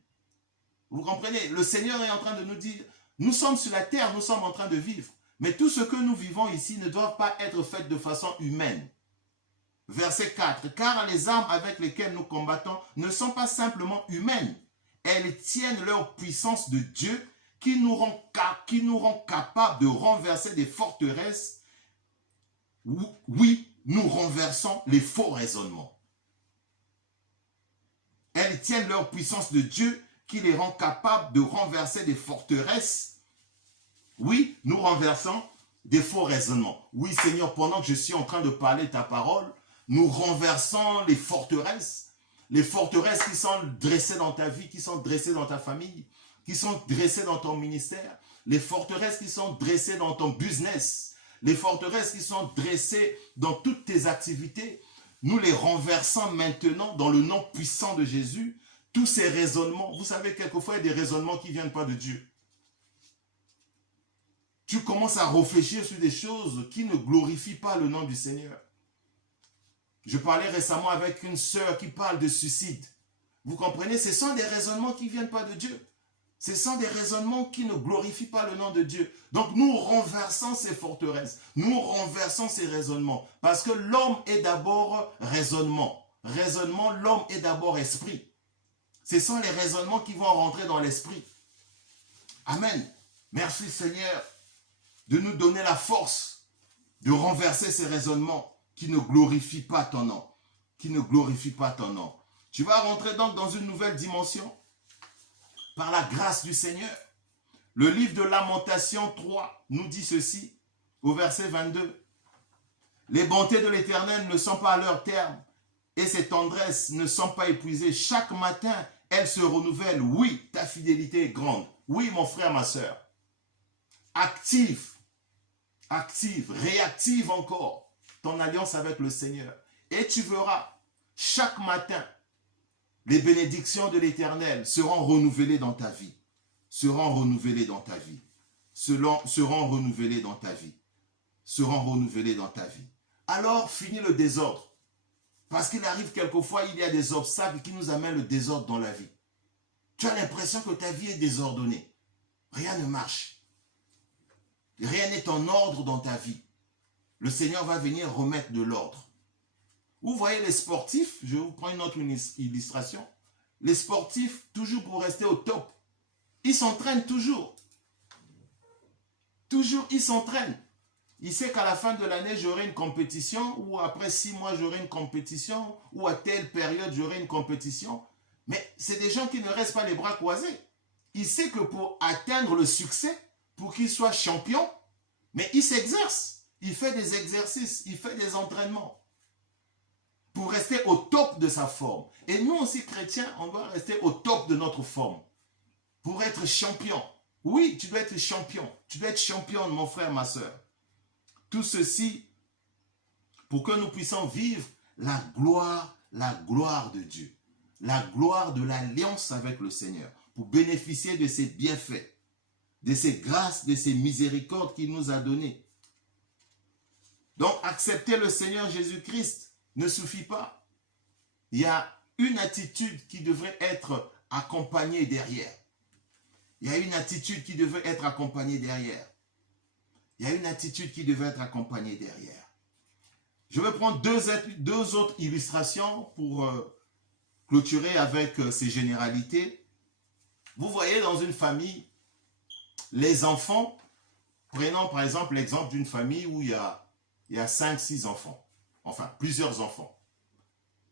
Vous comprenez? Le Seigneur est en train de nous dire, nous sommes sur la terre, nous sommes en train de vivre. Mais tout ce que nous vivons ici ne doit pas être fait de façon humaine. Verset 4. Car les armes avec lesquelles nous combattons ne sont pas simplement humaines. Elles tiennent leur puissance de Dieu qui nous rend capables de renverser des forteresses. Oui, nous renversons les faux raisonnements. Elles tiennent leur puissance de Dieu qui les rend capables de renverser des forteresses. Oui, nous renversons des faux raisonnements. Oui, Seigneur, pendant que je suis en train de parler de ta parole, nous renversons les forteresses qui sont dressées dans ta vie, qui sont dressées dans ta famille, qui sont dressées dans ton ministère, les forteresses qui sont dressées dans ton business, les forteresses qui sont dressées dans toutes tes activités. Nous les renversons maintenant dans le nom puissant de Jésus. Tous ces raisonnements, vous savez, quelquefois, il y a des raisonnements qui ne viennent pas de Dieu. Tu commences à réfléchir sur des choses qui ne glorifient pas le nom du Seigneur. Je parlais récemment avec une sœur qui parle de suicide. Vous comprenez? Ce sont des raisonnements qui ne viennent pas de Dieu. Ce sont des raisonnements qui ne glorifient pas le nom de Dieu. Donc nous renversons ces forteresses. Nous renversons ces raisonnements. Parce que l'homme est d'abord raisonnement. Raisonnement, l'homme est d'abord esprit. Ce sont les raisonnements qui vont rentrer dans l'esprit. Amen. Merci Seigneur de nous donner la force de renverser ces raisonnements qui ne glorifient pas ton nom. Qui ne glorifient pas ton nom. Tu vas rentrer donc dans une nouvelle dimension par la grâce du Seigneur. Le livre de Lamentation 3 nous dit ceci, au verset 22. Les bontés de l'Éternel ne sont pas à leur terme et ses tendresses ne sont pas épuisées. Chaque matin, elles se renouvellent. Oui, ta fidélité est grande. Oui, mon frère, ma soeur. Active, réactive encore ton alliance avec le Seigneur. Et tu verras, chaque matin, les bénédictions de l'Éternel seront renouvelées dans ta vie. Seront renouvelées dans ta vie. Seront renouvelées dans ta vie. Seront renouvelées dans ta vie. Alors, finis le désordre. Parce qu'il arrive quelquefois, il y a des obstacles qui nous amènent le désordre dans la vie. Tu as l'impression que ta vie est désordonnée. Rien ne marche. Rien n'est en ordre dans ta vie. Le Seigneur va venir remettre de l'ordre. Vous voyez les sportifs, je vous prends une autre illustration. Les sportifs, toujours pour rester au top, ils s'entraînent toujours. Toujours, ils s'entraînent. Il sait qu'à la fin de l'année, j'aurai une compétition, ou après 6 mois, j'aurai une compétition, ou à telle période, j'aurai une compétition. Mais c'est des gens qui ne restent pas les bras croisés. Il sait que pour atteindre le succès, pour qu'il soit champion, mais il s'exerce. Il fait des exercices, il fait des entraînements. Pour rester au top top de sa forme. Et nous aussi, chrétiens, on doit rester au top de notre forme pour être champion. Oui, tu dois être champion. Tu dois être championne, mon frère, ma soeur. Tout ceci pour que nous puissions vivre la gloire de Dieu. La gloire de l'alliance avec le Seigneur. Pour bénéficier de ses bienfaits, de ses grâces, de ses miséricordes qu'il nous a données. Donc, accepter le Seigneur Jésus-Christ ne suffit pas. Il y a une attitude qui devrait être accompagnée derrière. Il y a une attitude qui devrait être accompagnée derrière. Il y a une attitude qui devrait être accompagnée derrière. Je vais prendre deux autres illustrations pour clôturer avec ces généralités. Vous voyez dans une famille, les enfants, prenons par exemple l'exemple d'une famille où il y a 5-6 enfants, enfin plusieurs enfants.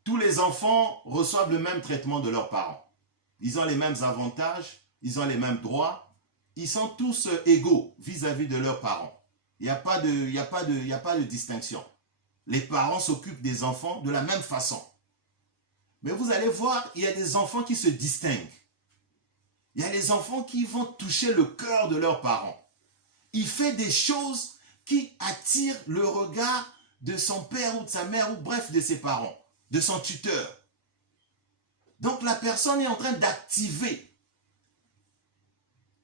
Tous les enfants reçoivent le même traitement de leurs parents. Ils ont les mêmes avantages, ils ont les mêmes droits, ils sont tous égaux vis-à-vis de leurs parents. Il n'y a pas de distinction. Les parents s'occupent des enfants de la même façon. Mais vous allez voir, il y a des enfants qui se distinguent. Il y a des enfants qui vont toucher le cœur de leurs parents. Il fait des choses qui attirent le regard de son père ou de sa mère, ou bref, de ses parents, de son tuteur. Donc la personne est en train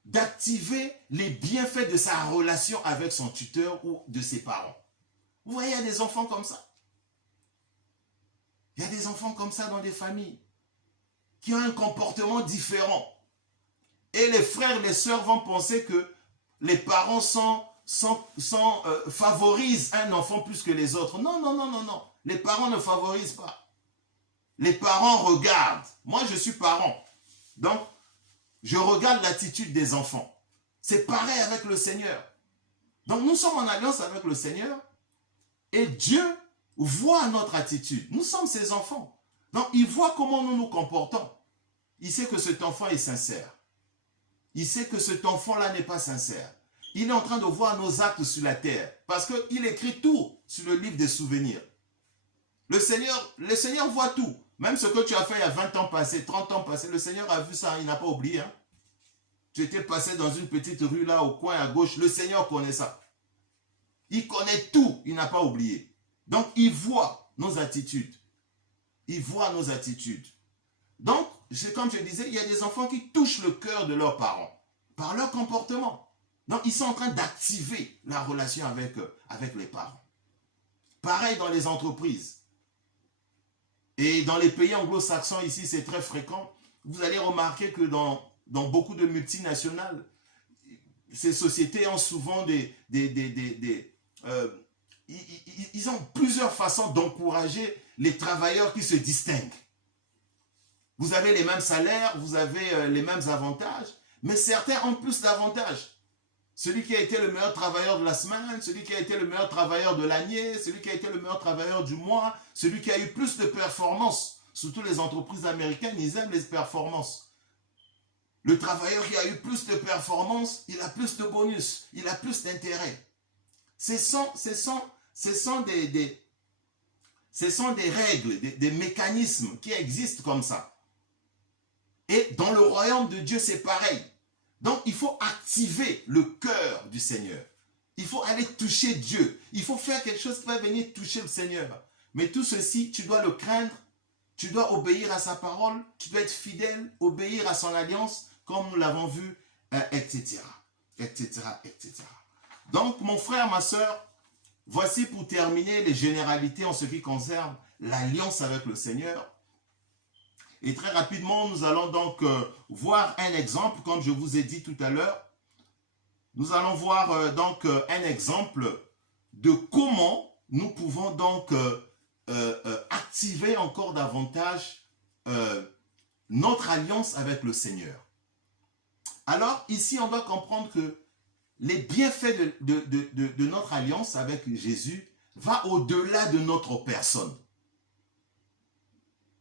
d'activer les bienfaits de sa relation avec son tuteur ou de ses parents. Vous voyez, il y a des enfants comme ça. Il y a des enfants comme ça dans des familles qui ont un comportement différent. Et les frères et les sœurs vont penser que les parents favorisent un enfant plus que les autres. Non, non, non, non, non. Les parents ne favorisent pas. Les parents regardent. Moi, je suis parent. Donc, je regarde l'attitude des enfants. C'est pareil avec le Seigneur. Donc, nous sommes en alliance avec le Seigneur et Dieu voit notre attitude. Nous sommes ses enfants. Donc, il voit comment nous nous comportons. Il sait que cet enfant est sincère. Il sait que cet enfant-là n'est pas sincère. Il est en train de voir nos actes sur la terre. Parce qu'il écrit tout sur le livre des souvenirs. Le Seigneur voit tout. Même ce que tu as fait il y a 20 ans passés, 30 ans passés, le Seigneur a vu ça, il n'a pas oublié. Hein? Tu étais passé dans une petite rue là, au coin à gauche, le Seigneur connaît ça. Il connaît tout, il n'a pas oublié. Donc, il voit nos attitudes. Il voit nos attitudes. Donc, comme je disais, il y a des enfants qui touchent le cœur de leurs parents par leur comportement. Donc, ils sont en train d'activer la relation avec les parents. Pareil dans les entreprises. Et dans les pays anglo-saxons, ici, c'est très fréquent. Vous allez remarquer que dans beaucoup de multinationales, ces sociétés ont souvent ils ont plusieurs façons d'encourager les travailleurs qui se distinguent. Vous avez les mêmes salaires, vous avez les mêmes avantages, mais certains ont plus d'avantages. Celui qui a été le meilleur travailleur de la semaine, celui qui a été le meilleur travailleur de l'année, celui qui a été le meilleur travailleur du mois, celui qui a eu plus de performances. Surtout les entreprises américaines, ils aiment les performances. Le travailleur qui a eu plus de performances, il a plus de bonus, il a plus d'intérêt. Ce sont des règles, des mécanismes qui existent comme ça. Et dans le royaume de Dieu, c'est pareil. Donc, il faut activer le cœur du Seigneur. Il faut aller toucher Dieu. Il faut faire quelque chose qui va venir toucher le Seigneur. Mais tout ceci, tu dois le craindre. Tu dois obéir à sa parole. Tu dois être fidèle, obéir à son alliance, comme nous l'avons vu, etc., etc., etc. Donc, mon frère, ma soeur, voici pour terminer les généralités en ce qui concerne l'alliance avec le Seigneur. Et très rapidement, nous allons donc voir un exemple, comme je vous ai dit tout à l'heure. Nous allons voir donc un exemple de comment nous pouvons donc activer encore davantage notre alliance avec le Seigneur. Alors, ici, on doit comprendre que les bienfaits de notre alliance avec Jésus vont au-delà de notre personne.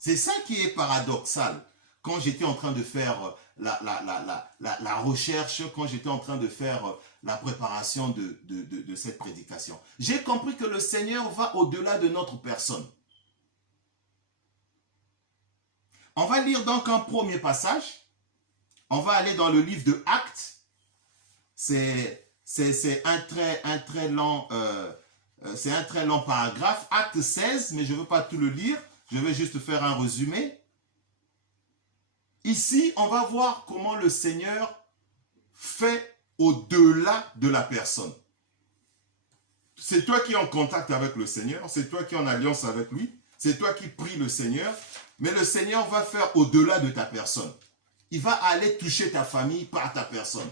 C'est ça qui est paradoxal. Quand j'étais en train de faire la recherche, quand j'étais en train de faire la préparation de cette prédication, j'ai compris que le Seigneur va au-delà de notre personne. On va lire donc un premier passage. On va aller dans le livre de Actes. C'est un très long paragraphe. Acte 16, mais je ne veux pas tout le lire. Je vais juste faire un résumé. Ici, on va voir comment le Seigneur fait au-delà de la personne. C'est toi qui es en contact avec le Seigneur, c'est toi qui es en alliance avec lui, c'est toi qui pries le Seigneur, mais le Seigneur va faire au-delà de ta personne. Il va aller toucher ta famille par ta personne.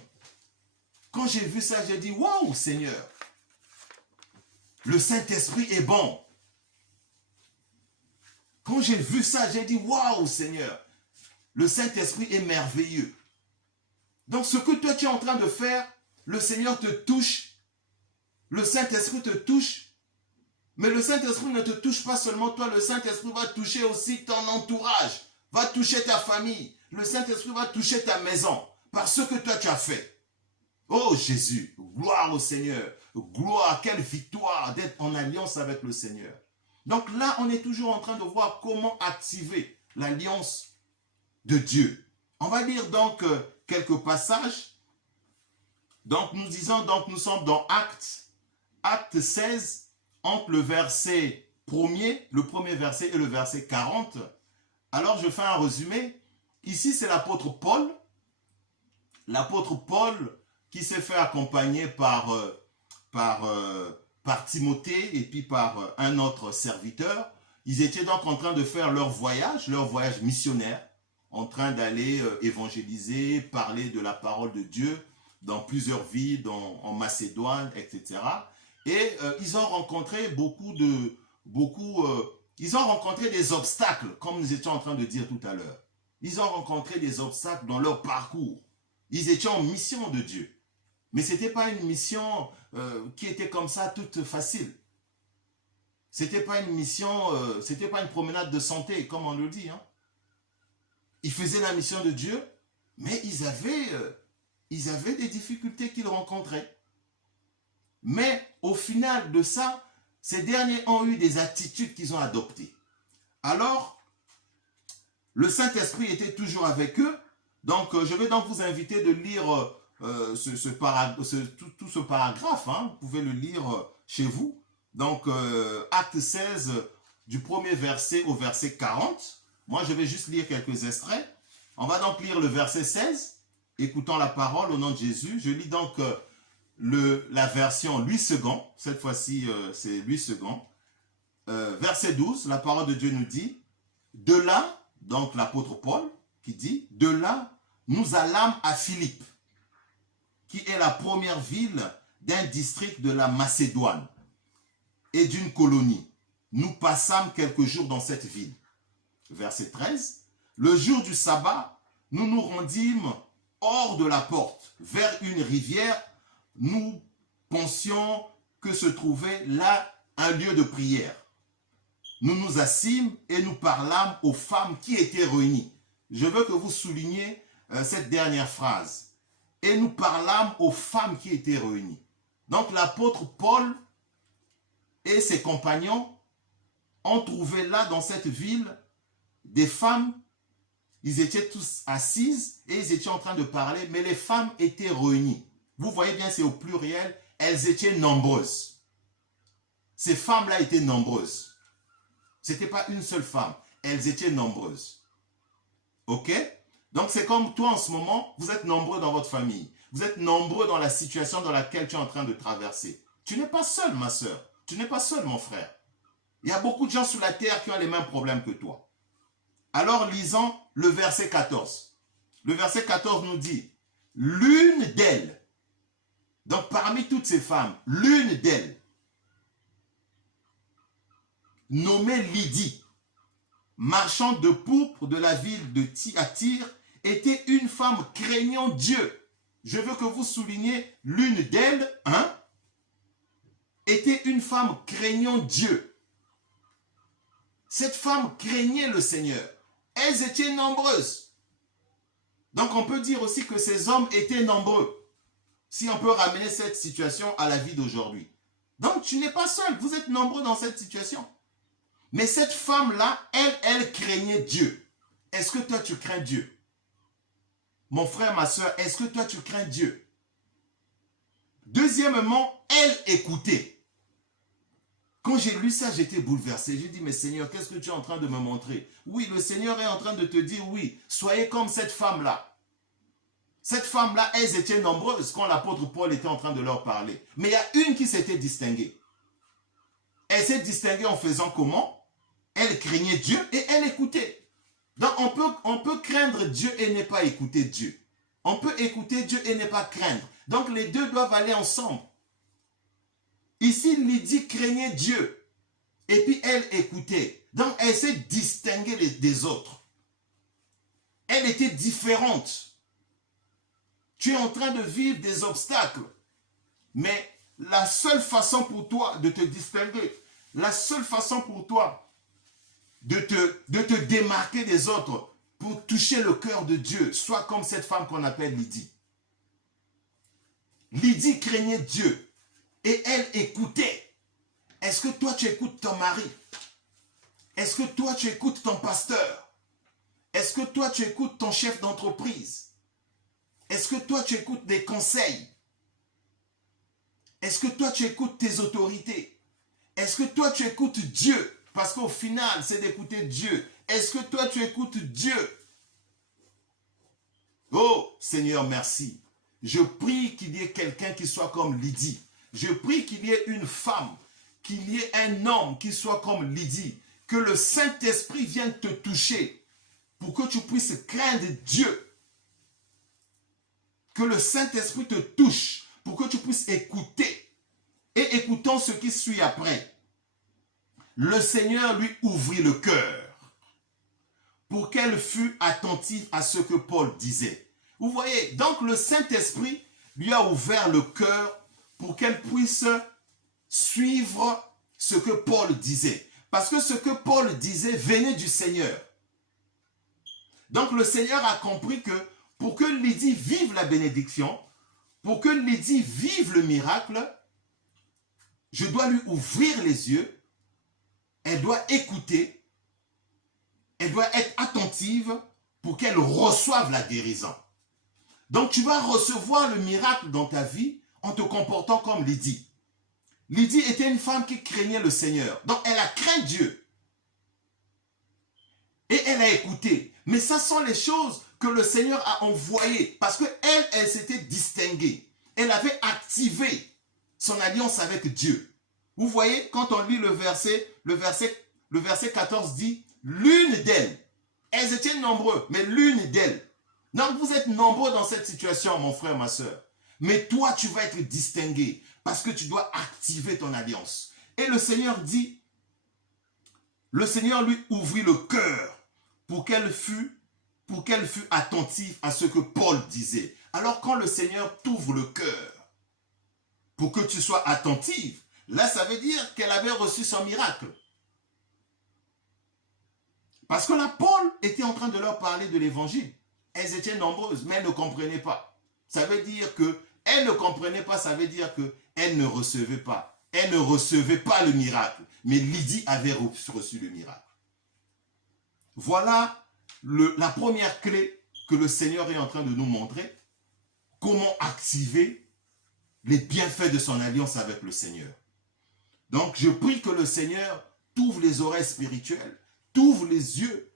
Quand j'ai vu ça, j'ai dit, waouh Seigneur, le Saint-Esprit est bon. Quand j'ai vu ça, j'ai dit, waouh Seigneur, le Saint-Esprit est merveilleux. Donc ce que toi tu es en train de faire, le Seigneur te touche. Le Saint-Esprit te touche, mais le Saint-Esprit ne te touche pas seulement toi, le Saint-Esprit va toucher aussi ton entourage, va toucher ta famille, le Saint-Esprit va toucher ta maison, par ce que toi tu as fait. Oh Jésus, gloire au Seigneur, gloire, quelle victoire d'être en alliance avec le Seigneur. Donc là, on est toujours en train de voir comment activer l'alliance de Dieu. On va lire donc quelques passages. Donc nous sommes dans Acte 16, entre le verset le premier verset et le verset 40. Alors je fais un résumé. Ici c'est l'apôtre Paul. L'apôtre Paul qui s'est fait accompagner par Timothée et puis par un autre serviteur. Ils étaient donc en train de faire leur voyage missionnaire, en train d'aller évangéliser, parler de la parole de Dieu dans plusieurs villes, en Macédoine, etc. Et ils ont rencontré ils ont rencontré des obstacles, comme nous étions en train de dire tout à l'heure. Ils ont rencontré des obstacles dans leur parcours. Ils étaient en mission de Dieu. Mais ce n'était pas une mission qui était comme ça, toute facile. C'était pas une mission, c'était pas une promenade de santé, comme on le dit. Hein. Ils faisaient la mission de Dieu, mais ils avaient des difficultés qu'ils rencontraient. Mais au final de ça, ces derniers ont eu des attitudes qu'ils ont adoptées. Alors, le Saint-Esprit était toujours avec eux. Donc, je vais donc vous inviter de lire tout ce paragraphe. Hein. Vous pouvez le lire chez vous. Donc, Acte 16, du premier verset au verset 40. Moi, je vais juste lire quelques extraits. On va donc lire le verset 16. Écoutant la parole au nom de Jésus. Je lis donc la version Louis II. Cette fois-ci, c'est Louis II. Verset 12, la parole de Dieu nous dit, de là, donc l'apôtre Paul qui dit, de là, nous allâmes à Philippe, qui est la première ville d'un district de la Macédoine et d'une colonie. Nous passâmes quelques jours dans cette ville. Verset 13, le jour du sabbat, nous nous rendîmes hors de la porte, vers une rivière. Nous pensions que se trouvait là un lieu de prière. Nous nous assîmes et nous parlâmes aux femmes qui étaient réunies. Je veux que vous souligniez cette dernière phrase. Et nous parlâmes aux femmes qui étaient réunies. Donc l'apôtre Paul et ses compagnons ont trouvé là dans cette ville des femmes. Ils étaient tous assises et ils étaient en train de parler, mais les femmes étaient réunies. Vous voyez bien, c'est au pluriel, elles étaient nombreuses. Ces femmes-là étaient nombreuses. Ce n'était pas une seule femme, elles étaient nombreuses. Ok? Donc c'est comme toi en ce moment, vous êtes nombreux dans votre famille. Vous êtes nombreux dans la situation dans laquelle tu es en train de traverser. Tu n'es pas seul, ma soeur. Tu n'es pas seul, mon frère. Il y a beaucoup de gens sur la terre qui ont les mêmes problèmes que toi. Alors lisons le verset 14. Le verset 14 nous dit, l'une d'elles, donc parmi toutes ces femmes, l'une d'elles, nommée Lydie, marchande de pourpre de la ville de Thyatire, était une femme craignant Dieu. Je veux que vous souligniez l'une d'elles, hein, était une femme craignant Dieu. Cette femme craignait le Seigneur. Elles étaient nombreuses. Donc on peut dire aussi que ces hommes étaient nombreux. Si on peut ramener cette situation à la vie d'aujourd'hui. Donc tu n'es pas seul, vous êtes nombreux dans cette situation. Mais cette femme-là, elle craignait Dieu. Est-ce que toi tu crains Dieu? Mon frère, ma soeur, est-ce que toi tu crains Dieu? Deuxièmement, elle écoutait. Quand j'ai lu ça, j'étais bouleversé. J'ai dit, mais Seigneur, qu'est-ce que tu es en train de me montrer? Oui, le Seigneur est en train de te dire, oui, soyez comme cette femme-là. Cette femme-là, elles étaient nombreuses quand l'apôtre Paul était en train de leur parler. Mais il y a une qui s'était distinguée. Elle s'est distinguée en faisant comment? Elle craignait Dieu et elle écoutait. Donc on peut craindre Dieu et ne pas écouter Dieu. On peut écouter Dieu et ne pas craindre. Donc les deux doivent aller ensemble. Ici, Lydie craignait Dieu. Et puis elle écoutait. Donc elle s'est distinguée des autres. Elle était différente. Tu es en train de vivre des obstacles. Mais la seule façon pour toi de te distinguer, la seule façon pour toi de te démarquer des autres, pour toucher le cœur de Dieu, sois comme cette femme qu'on appelle Lydie. Lydie craignait Dieu. Et elle écoutait. Est-ce que toi tu écoutes ton mari? Est-ce que toi tu écoutes ton pasteur? Est-ce que toi tu écoutes ton chef d'entreprise? Est-ce que toi tu écoutes des conseils? Est-ce que toi tu écoutes tes autorités? Est-ce que toi tu écoutes Dieu? Parce qu'au final c'est d'écouter Dieu. Est-ce que toi tu écoutes Dieu? Oh Seigneur, merci. Je prie qu'il y ait quelqu'un qui soit comme Lydie. Je prie qu'il y ait une femme, qu'il y ait un homme qui soit comme Lydie, que le Saint-Esprit vienne te toucher pour que tu puisses craindre Dieu. Que le Saint-Esprit te touche pour que tu puisses écouter. Et écoutons ce qui suit après. Le Seigneur lui ouvrit le cœur pour qu'elle fût attentive à ce que Paul disait. Vous voyez, donc le Saint-Esprit lui a ouvert le cœur pour qu'elle puisse suivre ce que Paul disait. Parce que ce que Paul disait venait du Seigneur. Donc le Seigneur a compris que pour que Lydie vive la bénédiction, pour que Lydie vive le miracle, je dois lui ouvrir les yeux, elle doit écouter, elle doit être attentive pour qu'elle reçoive la guérison. Donc tu vas recevoir le miracle dans ta vie en te comportant comme Lydie. Lydie était une femme qui craignait le Seigneur. Donc elle a craint Dieu. Et elle a écouté. Mais ça sont les choses que le Seigneur a envoyées. Parce qu'elle s'était distinguée. Elle avait activé son alliance avec Dieu. Vous voyez, quand on lit le verset 14 dit, l'une d'elles. Elles étaient nombreuses, mais l'une d'elles. Donc vous êtes nombreux dans cette situation, mon frère, ma soeur. Mais toi, tu vas être distingué parce que tu dois activer ton alliance. Et le Seigneur dit, le Seigneur lui ouvrit le cœur pour qu'elle fût attentive à ce que Paul disait. Alors quand le Seigneur t'ouvre le cœur pour que tu sois attentive, là ça veut dire qu'elle avait reçu son miracle. Parce que là, Paul était en train de leur parler de l'évangile. Elles étaient nombreuses, mais elles ne comprenaient pas. Ça veut dire que elles ne comprenaient pas, ça veut dire qu'elles ne recevaient pas. Elles ne recevaient pas le miracle. Mais Lydie avait reçu le miracle. Voilà la première clé que le Seigneur est en train de nous montrer. Comment activer les bienfaits de son alliance avec le Seigneur. Donc je prie que le Seigneur t'ouvre les oreilles spirituelles, t'ouvre les yeux,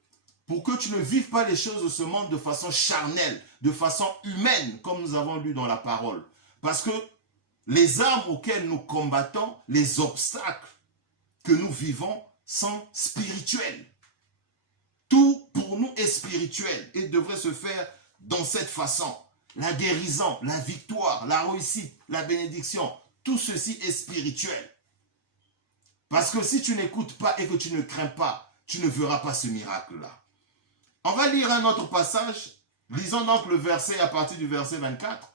pour que tu ne vives pas les choses de ce monde de façon charnelle, de façon humaine, comme nous avons lu dans la parole. Parce que les armes auxquelles nous combattons, les obstacles que nous vivons sont spirituels. Tout pour nous est spirituel et devrait se faire dans cette façon. La guérison, la victoire, la réussite, la bénédiction, tout ceci est spirituel. Parce que si tu n'écoutes pas et que tu ne crains pas, tu ne verras pas ce miracle-là. On va lire un autre passage. Lisons donc le verset à partir du verset 24.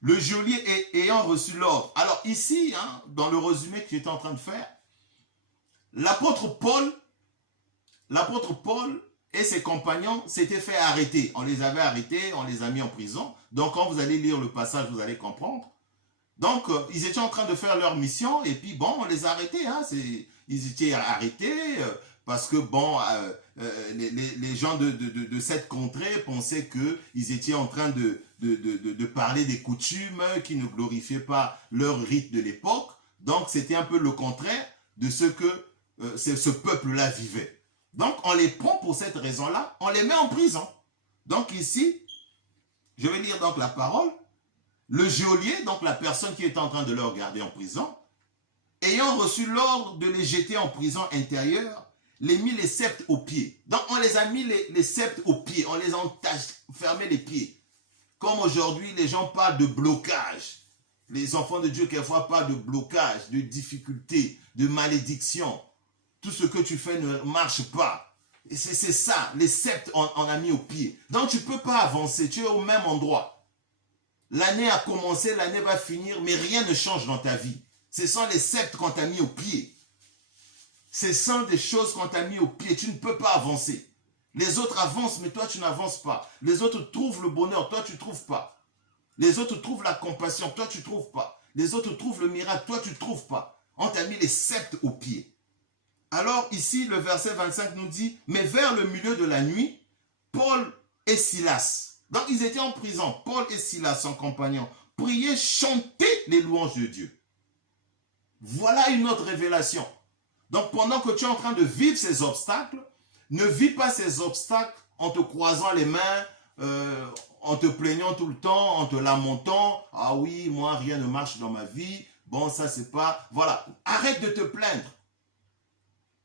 Le geôlier ayant reçu l'ordre. Alors ici, dans le résumé que j'étais en train de faire, l'apôtre Paul et ses compagnons s'étaient fait arrêter. On les avait arrêtés, on les a mis en prison. Donc quand vous allez lire le passage, vous allez comprendre. Donc ils étaient en train de faire leur mission et puis bon, on les a arrêtés. Ils étaient arrêtés parce que bon, les gens de cette contrée pensaient qu'ils étaient en train de parler des coutumes qui ne glorifiaient pas leur rite de l'époque. Donc c'était un peu le contraire de ce que ce peuple-là vivait. Donc on les prend pour cette raison-là, on les met en prison. Donc ici, je vais lire donc la parole. Le geôlier, donc la personne qui est en train de leur garder en prison, ayant reçu l'ordre de les jeter en prison intérieure, les mit les sceptres aux pieds. Donc on les a mis les sceptres aux pieds, on les a fermé les pieds. Comme aujourd'hui, les gens parlent de blocage. Les enfants de Dieu, quelquefois, parlent de blocage, de difficulté, de malédiction. Tout ce que tu fais ne marche pas. Et c'est ça, les sceptres, on a mis aux pieds. Donc tu ne peux pas avancer, tu es au même endroit. L'année a commencé, l'année va finir, mais rien ne change dans ta vie. Ce sont les sceptres qu'on t'a mis aux pieds. Ce sont des choses qu'on t'a mis aux pieds. Tu ne peux pas avancer. Les autres avancent, mais toi, tu n'avances pas. Les autres trouvent le bonheur, toi, tu ne trouves pas. Les autres trouvent la compassion, toi, tu ne trouves pas. Les autres trouvent le miracle, toi, tu ne trouves pas. On t'a mis les sceptres aux pieds. Alors, ici, le verset 25 nous dit, « Mais vers le milieu de la nuit, Paul et Silas... » Donc, ils étaient en prison. Paul et Silas, son compagnon, priaient, chantaient les louanges de Dieu. Voilà une autre révélation. Donc, pendant que tu es en train de vivre ces obstacles, ne vis pas ces obstacles en te croisant les mains, en te plaignant tout le temps, en te lamentant. Ah oui, moi, rien ne marche dans ma vie. Bon, ça, c'est pas... Voilà. Arrête de te plaindre.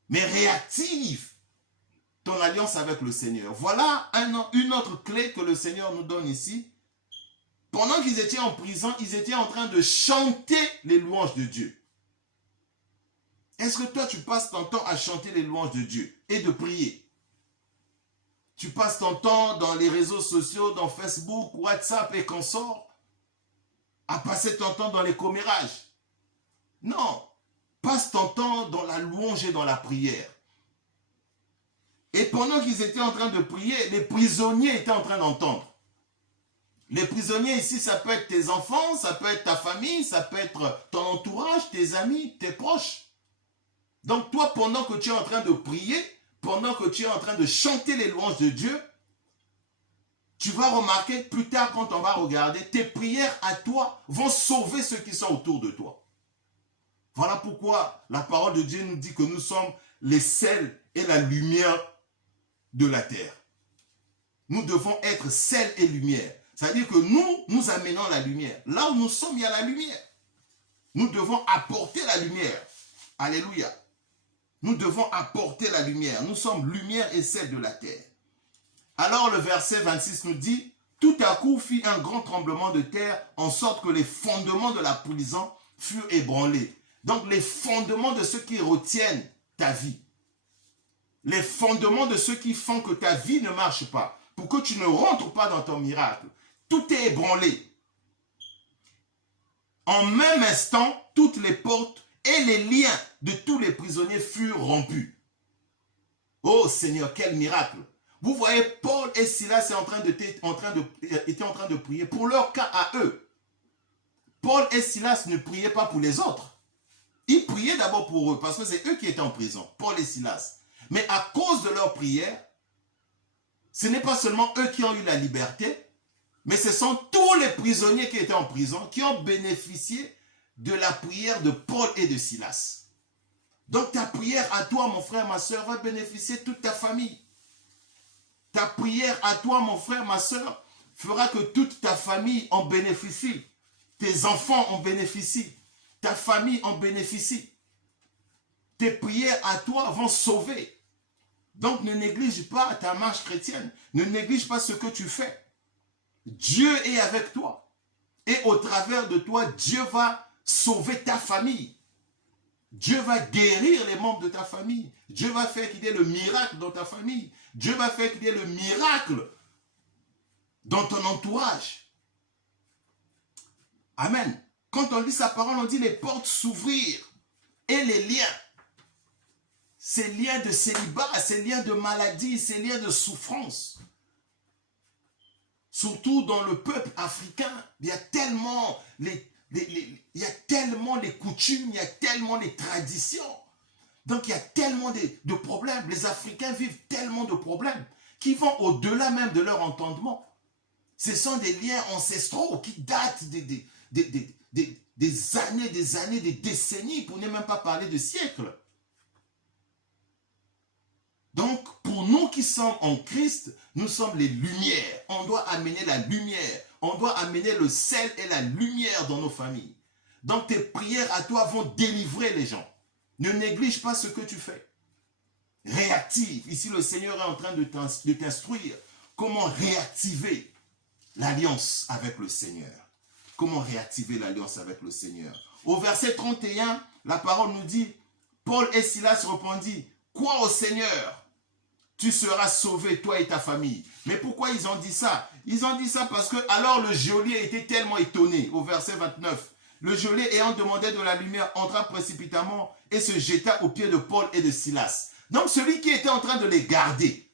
Mais réactive ton alliance avec le Seigneur. Voilà une autre clé que le Seigneur nous donne ici. Pendant qu'ils étaient en prison, ils étaient en train de chanter les louanges de Dieu. Est-ce que toi, tu passes ton temps à chanter les louanges de Dieu et de prier? Tu passes ton temps dans les réseaux sociaux, dans Facebook, WhatsApp et consorts, à passer ton temps dans les commérages? Non. Passe ton temps dans la louange et dans la prière. Et pendant qu'ils étaient en train de prier, les prisonniers étaient en train d'entendre. Les prisonniers ici, ça peut être tes enfants, ça peut être ta famille, ça peut être ton entourage, tes amis, tes proches. Donc toi, pendant que tu es en train de prier, pendant que tu es en train de chanter les louanges de Dieu, tu vas remarquer plus tard quand on va regarder, tes prières à toi vont sauver ceux qui sont autour de toi. Voilà pourquoi la parole de Dieu nous dit que nous sommes les sels et la lumière de la terre. Nous devons être sel et lumière. C'est-à-dire que nous amenons la lumière. Là où nous sommes, il y a la lumière. Nous devons apporter la lumière. Alléluia. Nous devons apporter la lumière. Nous sommes lumière et sel de la terre. Alors le verset 26 nous dit, « Tout à coup fit un grand tremblement de terre, en sorte que les fondements de la prison furent ébranlés. » Donc les fondements de ceux qui retiennent ta vie. Les fondements de ceux qui font que ta vie ne marche pas, pour que tu ne rentres pas dans ton miracle. Tout est ébranlé. En même instant, toutes les portes et les liens de tous les prisonniers furent rompus. Oh Seigneur, quel miracle! Vous voyez, Paul et Silas étaient en train de prier pour leur cas à eux. Paul et Silas ne priaient pas pour les autres. Ils priaient d'abord pour eux, parce que c'est eux qui étaient en prison, Paul et Silas. Mais à cause de leur prière, ce n'est pas seulement eux qui ont eu la liberté, mais ce sont tous les prisonniers qui étaient en prison qui ont bénéficié de la prière de Paul et de Silas. Donc ta prière à toi, mon frère, ma soeur, va bénéficier toute ta famille. Ta prière à toi, mon frère, ma soeur, fera que toute ta famille en bénéficie. Tes enfants en bénéficient. Ta famille en bénéficie. Tes prières à toi vont sauver. Donc ne néglige pas ta marche chrétienne. Ne néglige pas ce que tu fais. Dieu est avec toi. Et au travers de toi, Dieu va sauver ta famille. Dieu va guérir les membres de ta famille. Dieu va faire qu'il y ait le miracle dans ta famille. Dieu va faire qu'il y ait le miracle dans ton entourage. Amen. Quand on lit sa parole, on dit les portes s'ouvrirent et les liens. Ces liens de célibat, ces liens de maladie, ces liens de souffrance. Surtout dans le peuple africain, il y a tellement les coutumes, il y a tellement les traditions. Donc il y a tellement de problèmes. Les Africains vivent tellement de problèmes qui vont au-delà même de leur entendement. Ce sont des liens ancestraux qui datent des années, des décennies, pour ne même pas parler de siècles. Donc, pour nous qui sommes en Christ, nous sommes les lumières. On doit amener la lumière. On doit amener le sel et la lumière dans nos familles. Donc, tes prières à toi vont délivrer les gens. Ne néglige pas ce que tu fais. Réactive. Ici, le Seigneur est en train de t'instruire comment réactiver l'alliance avec le Seigneur. Comment réactiver l'alliance avec le Seigneur. Au verset 31, la parole nous dit, Paul et Silas répondit, crois au Seigneur, tu seras sauvé, toi et ta famille. Mais pourquoi ils ont dit ça? Ils ont dit ça parce que alors le geôlier était tellement étonné. Au verset 29, le geôlier ayant demandé de la lumière entra précipitamment et se jeta aux pieds de Paul et de Silas. Donc celui qui était en train de les garder,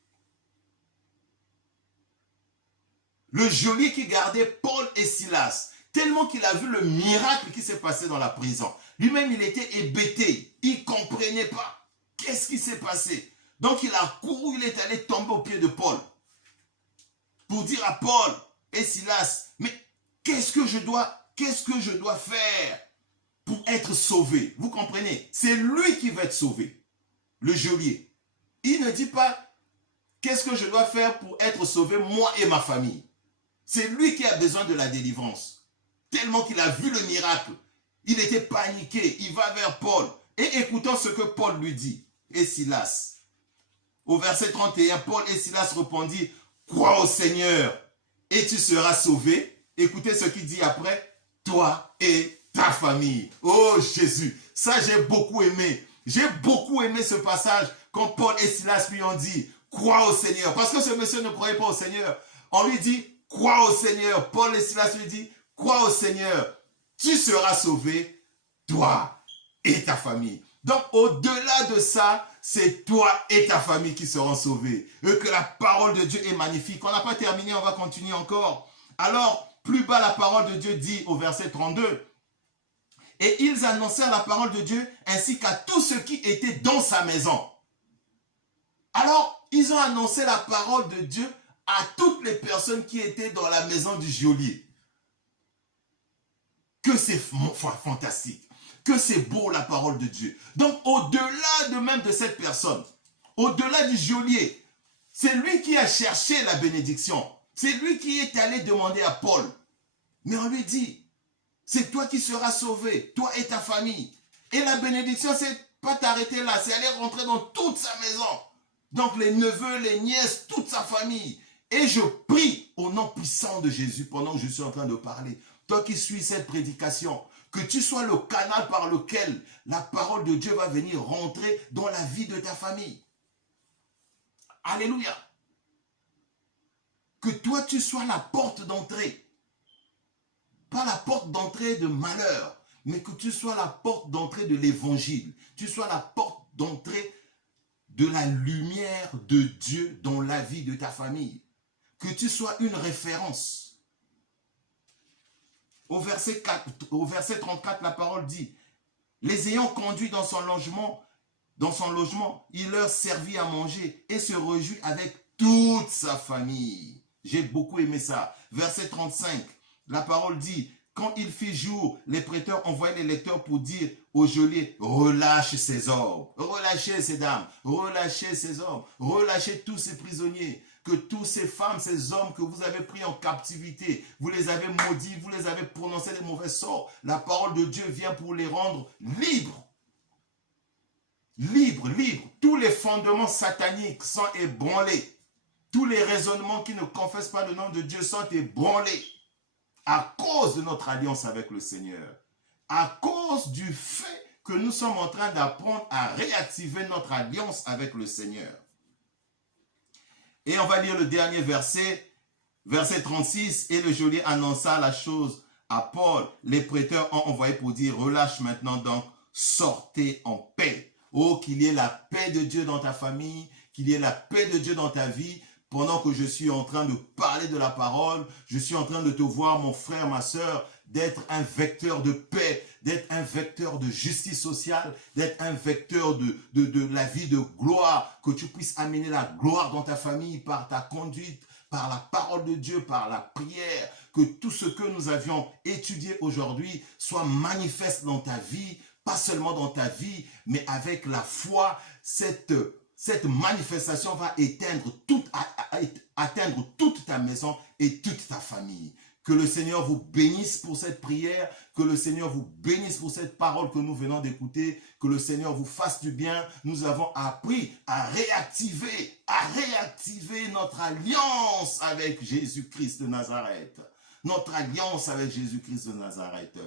le geôlier qui gardait Paul et Silas, tellement qu'il a vu le miracle qui s'est passé dans la prison. Lui-même, il était hébété, il ne comprenait pas. Qu'est-ce qui s'est passé? Donc il a couru, il est allé tomber aux pieds de Paul pour dire à Paul et Silas, mais qu'est-ce que je dois faire pour être sauvé? Vous comprenez? C'est lui qui va être sauvé, le geôlier. Il ne dit pas, qu'est-ce que je dois faire pour être sauvé, moi et ma famille? C'est lui qui a besoin de la délivrance. Tellement qu'il a vu le miracle. Il était paniqué, il va vers Paul. Et écoutons ce que Paul lui dit. Et Silas. Au verset 31, Paul et Silas répondirent, crois au Seigneur et tu seras sauvé. Écoutez ce qu'il dit après, toi et ta famille. Oh Jésus, ça j'ai beaucoup aimé. J'ai beaucoup aimé ce passage quand Paul et Silas lui ont dit, crois au Seigneur. Parce que ce monsieur ne croyait pas au Seigneur. On lui dit, crois au Seigneur. Paul et Silas lui disent, crois au Seigneur. Tu seras sauvé, toi et ta famille. Donc, au-delà de ça, c'est toi et ta famille qui seront sauvés. Et que la parole de Dieu est magnifique. On n'a pas terminé, on va continuer encore. Alors, plus bas, la parole de Dieu dit au verset 32, « Et ils annoncèrent la parole de Dieu ainsi qu'à tous ceux qui étaient dans sa maison. » Alors, ils ont annoncé la parole de Dieu à toutes les personnes qui étaient dans la maison du geôlier. Que c'est fantastique. Que c'est beau la parole de Dieu. Donc au-delà de même de cette personne, au-delà du geôlier, c'est lui qui a cherché la bénédiction. C'est lui qui est allé demander à Paul. Mais on lui dit, c'est toi qui seras sauvé, toi et ta famille. Et la bénédiction, c'est pas t'arrêter là, c'est aller rentrer dans toute sa maison. Donc les neveux, les nièces, toute sa famille. Et je prie au nom puissant de Jésus pendant que je suis en train de parler. Toi qui suis cette prédication, que tu sois le canal par lequel la parole de Dieu va venir rentrer dans la vie de ta famille. Alléluia. Que toi tu sois la porte d'entrée. Pas la porte d'entrée de malheur, mais que tu sois la porte d'entrée de l'évangile. Tu sois la porte d'entrée de la lumière de Dieu dans la vie de ta famille. Que tu sois une référence. Au verset 34, la parole dit, les ayant conduits dans son logement, il leur servit à manger et se réjouit avec toute sa famille. J'ai beaucoup aimé ça. Verset 35, la parole dit, quand il fit jour, les prêteurs envoyaient les lecteurs pour dire au geôlier, relâche ces hommes, relâchez ces dames, relâchez ces hommes, relâchez tous ces prisonniers. Que tous ces femmes, ces hommes que vous avez pris en captivité, vous les avez maudits, vous les avez prononcés des mauvais sorts. La parole de Dieu vient pour les rendre libres. Libres, libres. Tous les fondements sataniques sont ébranlés. Tous les raisonnements qui ne confessent pas le nom de Dieu sont ébranlés. À cause de notre alliance avec le Seigneur. À cause du fait que nous sommes en train d'apprendre à réactiver notre alliance avec le Seigneur. Et on va lire le dernier verset, verset 36. Et le geôlier annonça la chose à Paul. Les prêteurs ont envoyé pour dire, relâche maintenant donc, sortez en paix. Oh, qu'il y ait la paix de Dieu dans ta famille, qu'il y ait la paix de Dieu dans ta vie. Pendant que je suis en train de parler de la parole, je suis en train de te voir, mon frère, ma soeur, d'être un vecteur de paix, d'être un vecteur de justice sociale, d'être un vecteur de la vie de gloire, que tu puisses amener la gloire dans ta famille par ta conduite, par la parole de Dieu, par la prière, que tout ce que nous avions étudié aujourd'hui soit manifeste dans ta vie, pas seulement dans ta vie, mais avec la foi, cette manifestation va atteindre toute ta maison et toute ta famille. Que le Seigneur vous bénisse pour cette prière, que le Seigneur vous bénisse pour cette parole que nous venons d'écouter, que le Seigneur vous fasse du bien. Nous avons appris à réactiver notre alliance avec Jésus-Christ de Nazareth. Notre alliance avec Jésus-Christ de Nazareth.